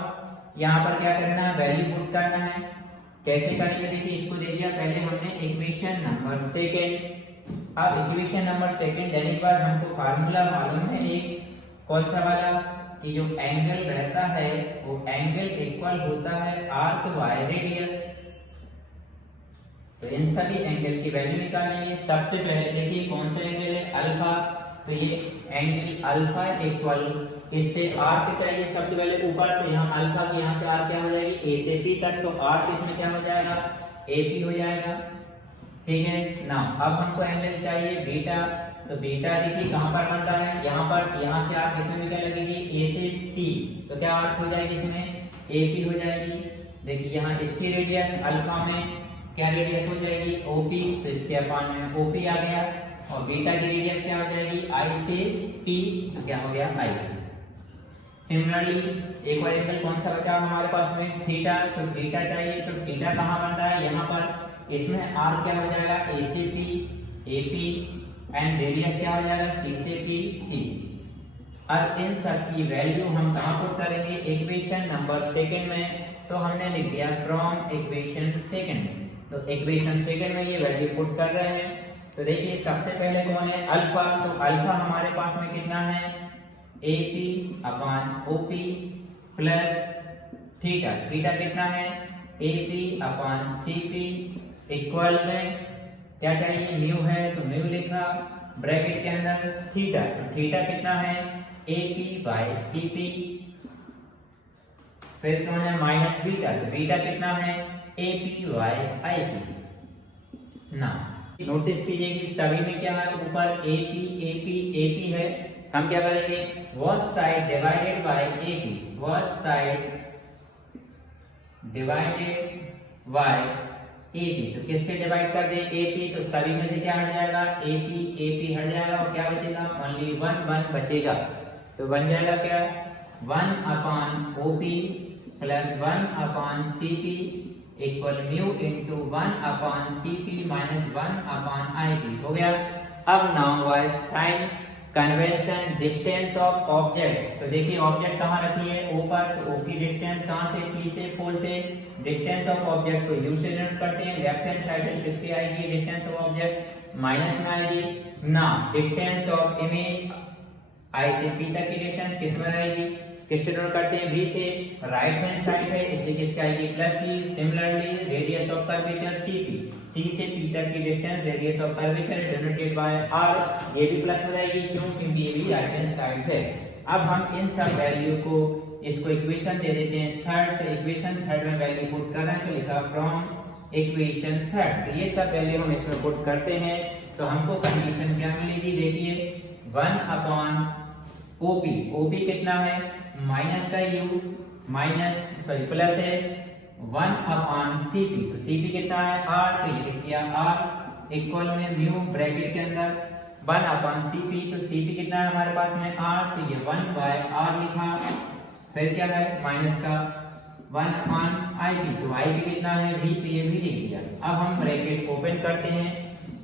यहाँ पर क्या करना है, वैल्यू पुट करना है। कैसे करेंगे, देखिए इसको दे दिया पहले हमने इक्वेशन नंबर सेकंड। अब इक्वेशन नंबर सेकंड देने के बाद हमको फार्मूला मालूम है एक, कौन सा वाला, कि जो एंगल रहता है वो एंगल इक्वल होता है आर्क बाय रेडियस। तो इन सभी एंगल की वैल्यू निकालेंगे। सबसे पहले देखिए कौन सा एंगल है, अल्फा। तो ये एंगल अल्फा इक्वल इससे आर्क चाहिए सबसे पहले ऊपर, तो यहाँ अल्फा की यहाँ से आर्क क्या हो जाएगी, ए से पी तक, तो आर्क इसमें क्या हो जाएगा, ए पी हो जाएगा। ठीक है ना। अब हमको एंगल चाहिए बीटा, तो बीटा देखिए कहाँ पर बनता है, यहाँ पर, यहाँ से आर्क इसमें भी क्या लगेगी, ए से पी, तो क्या आर्क हो जाएगी इसमें, ए पी हो जाएगी। देखिए यहाँ इसकी रेडियस अल्फा में क्या रेडियस हो जाएगी, ओपी, तो इसके अपान में ओपी आ गया, और बीटा की रेडियस क्या हो जाएगी, आई से पी, तो क्या हो गया, आई। सिमिलरली एक और एंगल कौन सा बचा हमारे पास में, थीटा, तो थीटा चाहिए, तो थीटा कहाँ बन रहा है, यहाँ पर, इसमें आर क्या हो जाएगा, ए से P, A P, and radius क्या हो जाएगा, सी से पी, सी। अब इन सब की वैल्यू हम कहाँ पुट करेंगे, इक्वेशन नंबर सेकंड में, तो हमने लिख दिया फ्रॉम इक्वेशन सेकंड, तो इक्वेशन सेकंड में ये वैल्यू पुट कर रहे हैं। तो देखिए सबसे पहले कौन है, अल्फा, तो अल्फा हमारे पास में कितना है, A P upon O P plus theta, theta कितना है, A P upon C P, equal में क्या चाहिए, म्यू है, तो म्यू लिखा, ब्रैकेट के अंदर थीटा, तो थीटा कितना है, A P by C P, फिर कौन है, माइनस बीटा, तो बीटा कितना है, A P by I P ना। नोटिस कीजिए कि सभी में क्या है, ऊपर ए पी है, हम क्या करेंगे, what side divided by A P, what side divided by A P, तो किससे डिवाइड कर दे, ए पी, तो सभी में से क्या हट जाएगा, ए पी हट जाएगा, और क्या बचेगा, ओनली वन बचेगा, तो बन जाएगा क्या, 1 upon O P plus 1 upon C P equal mu into 1 upon C P minus 1 upon I P हो गया। अब now by sign convention distance of objects, तो देखिए ऑब्जेक्ट कहाँ रखी है, ऊपर, तो ओ की डिस्टेंस कहाँ से, पी से, पोल से, डिस्टेंस ऑफ ऑब्जेक्ट को यू से नोट करते हैं, लेफ्ट हैंड साइड किसकी आएगी, डिस्टेंस ऑफ ऑब्जेक्ट माइनस में आएगी ना, डिस्टेंस ऑफ इमेज आई से पी तक की डिस्टेंस किस में रहेगी, किससे नोट करते हैं, बी से, राइट हैंड साइड है इसलिए किसकी आएगी, प्लस की। Similarly radius of curvature C P, C से पी तक की distance radius of curvature denoted by R, ये भी प्लस हो जाएगी, क्यों, क्योंकि ये भी राइट हैंड साइड है। अब हम इन सब वैल्यू को, इसको इक्वेशन दे देते हैं थर्ड, तो इक्वेशन थर्ड में वैल्यू पुट कर रहे हैं, तो लिखा फ्रॉम इक्वेशन थर्ड, तो ये सब वैल्यू हम इसमें पुट करते हैं, तो हमको कंडीशन क्या मिलेगी, देखिए 1 अपान ओपी, ओपी कितना है, माइनस का यू, माइनस सॉरी प्लस है 1 अपान सीपी, तो सीपी कितना है, आर, तो ये लिख दिया आर इक्वल में म्यू ब्रैकेट के अंदर 1 अपान सीपी, तो सीपी कितना है हमारे पास में आर, तो ये 1 बाय आर लिखा, फिर क्या है माइनस का 1 अपान आई पी, तो आई पी कितना है वी, तो ये भी लिख दिया। अब हम ब्रैकेट ओपन करते हैं,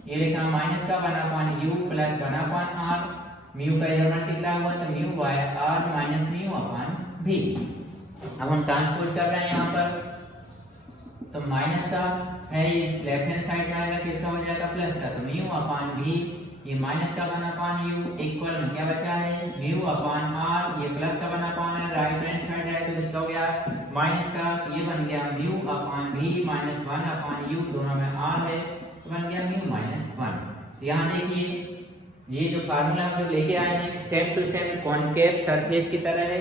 ये लिखा माइनस का 1 upon U plus 1 upon R, mu का इधर मल्टीप्लाई हुआ तो mu by R minus mu upon भी। अब हम ट्रांसपोज कर रहे हैं यहाँ पर, तो माइनस का है ये लेफ्ट हैंड साइड में आएगा, किसका हो जाएगा प्लस का, तो म्यू अपान भी, ये माइनस का 1 अपान यू इक्वल में क्या बचा है म्यू अपान आर, ये प्लस का 1 अपान है, राइट हैंड साइड है तो किसका हो गया माइनस का, ये बन गया म्यू अपान भी माइनस 1 अपान यू, दोनों में आर है तो बन गया म्यू माइनस 1। यहाँ देखिए ये जो फार्मूला हम लोग लेके आए हैं same to same concave surface की तरह है,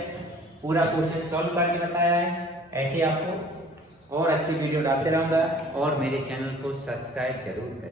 पूरा क्वेश्चन सॉल्व करके बताया है। ऐसे आपको और अच्छी वीडियो डालते रहूंगा और मेरे चैनल को सब्सक्राइब जरूर करें।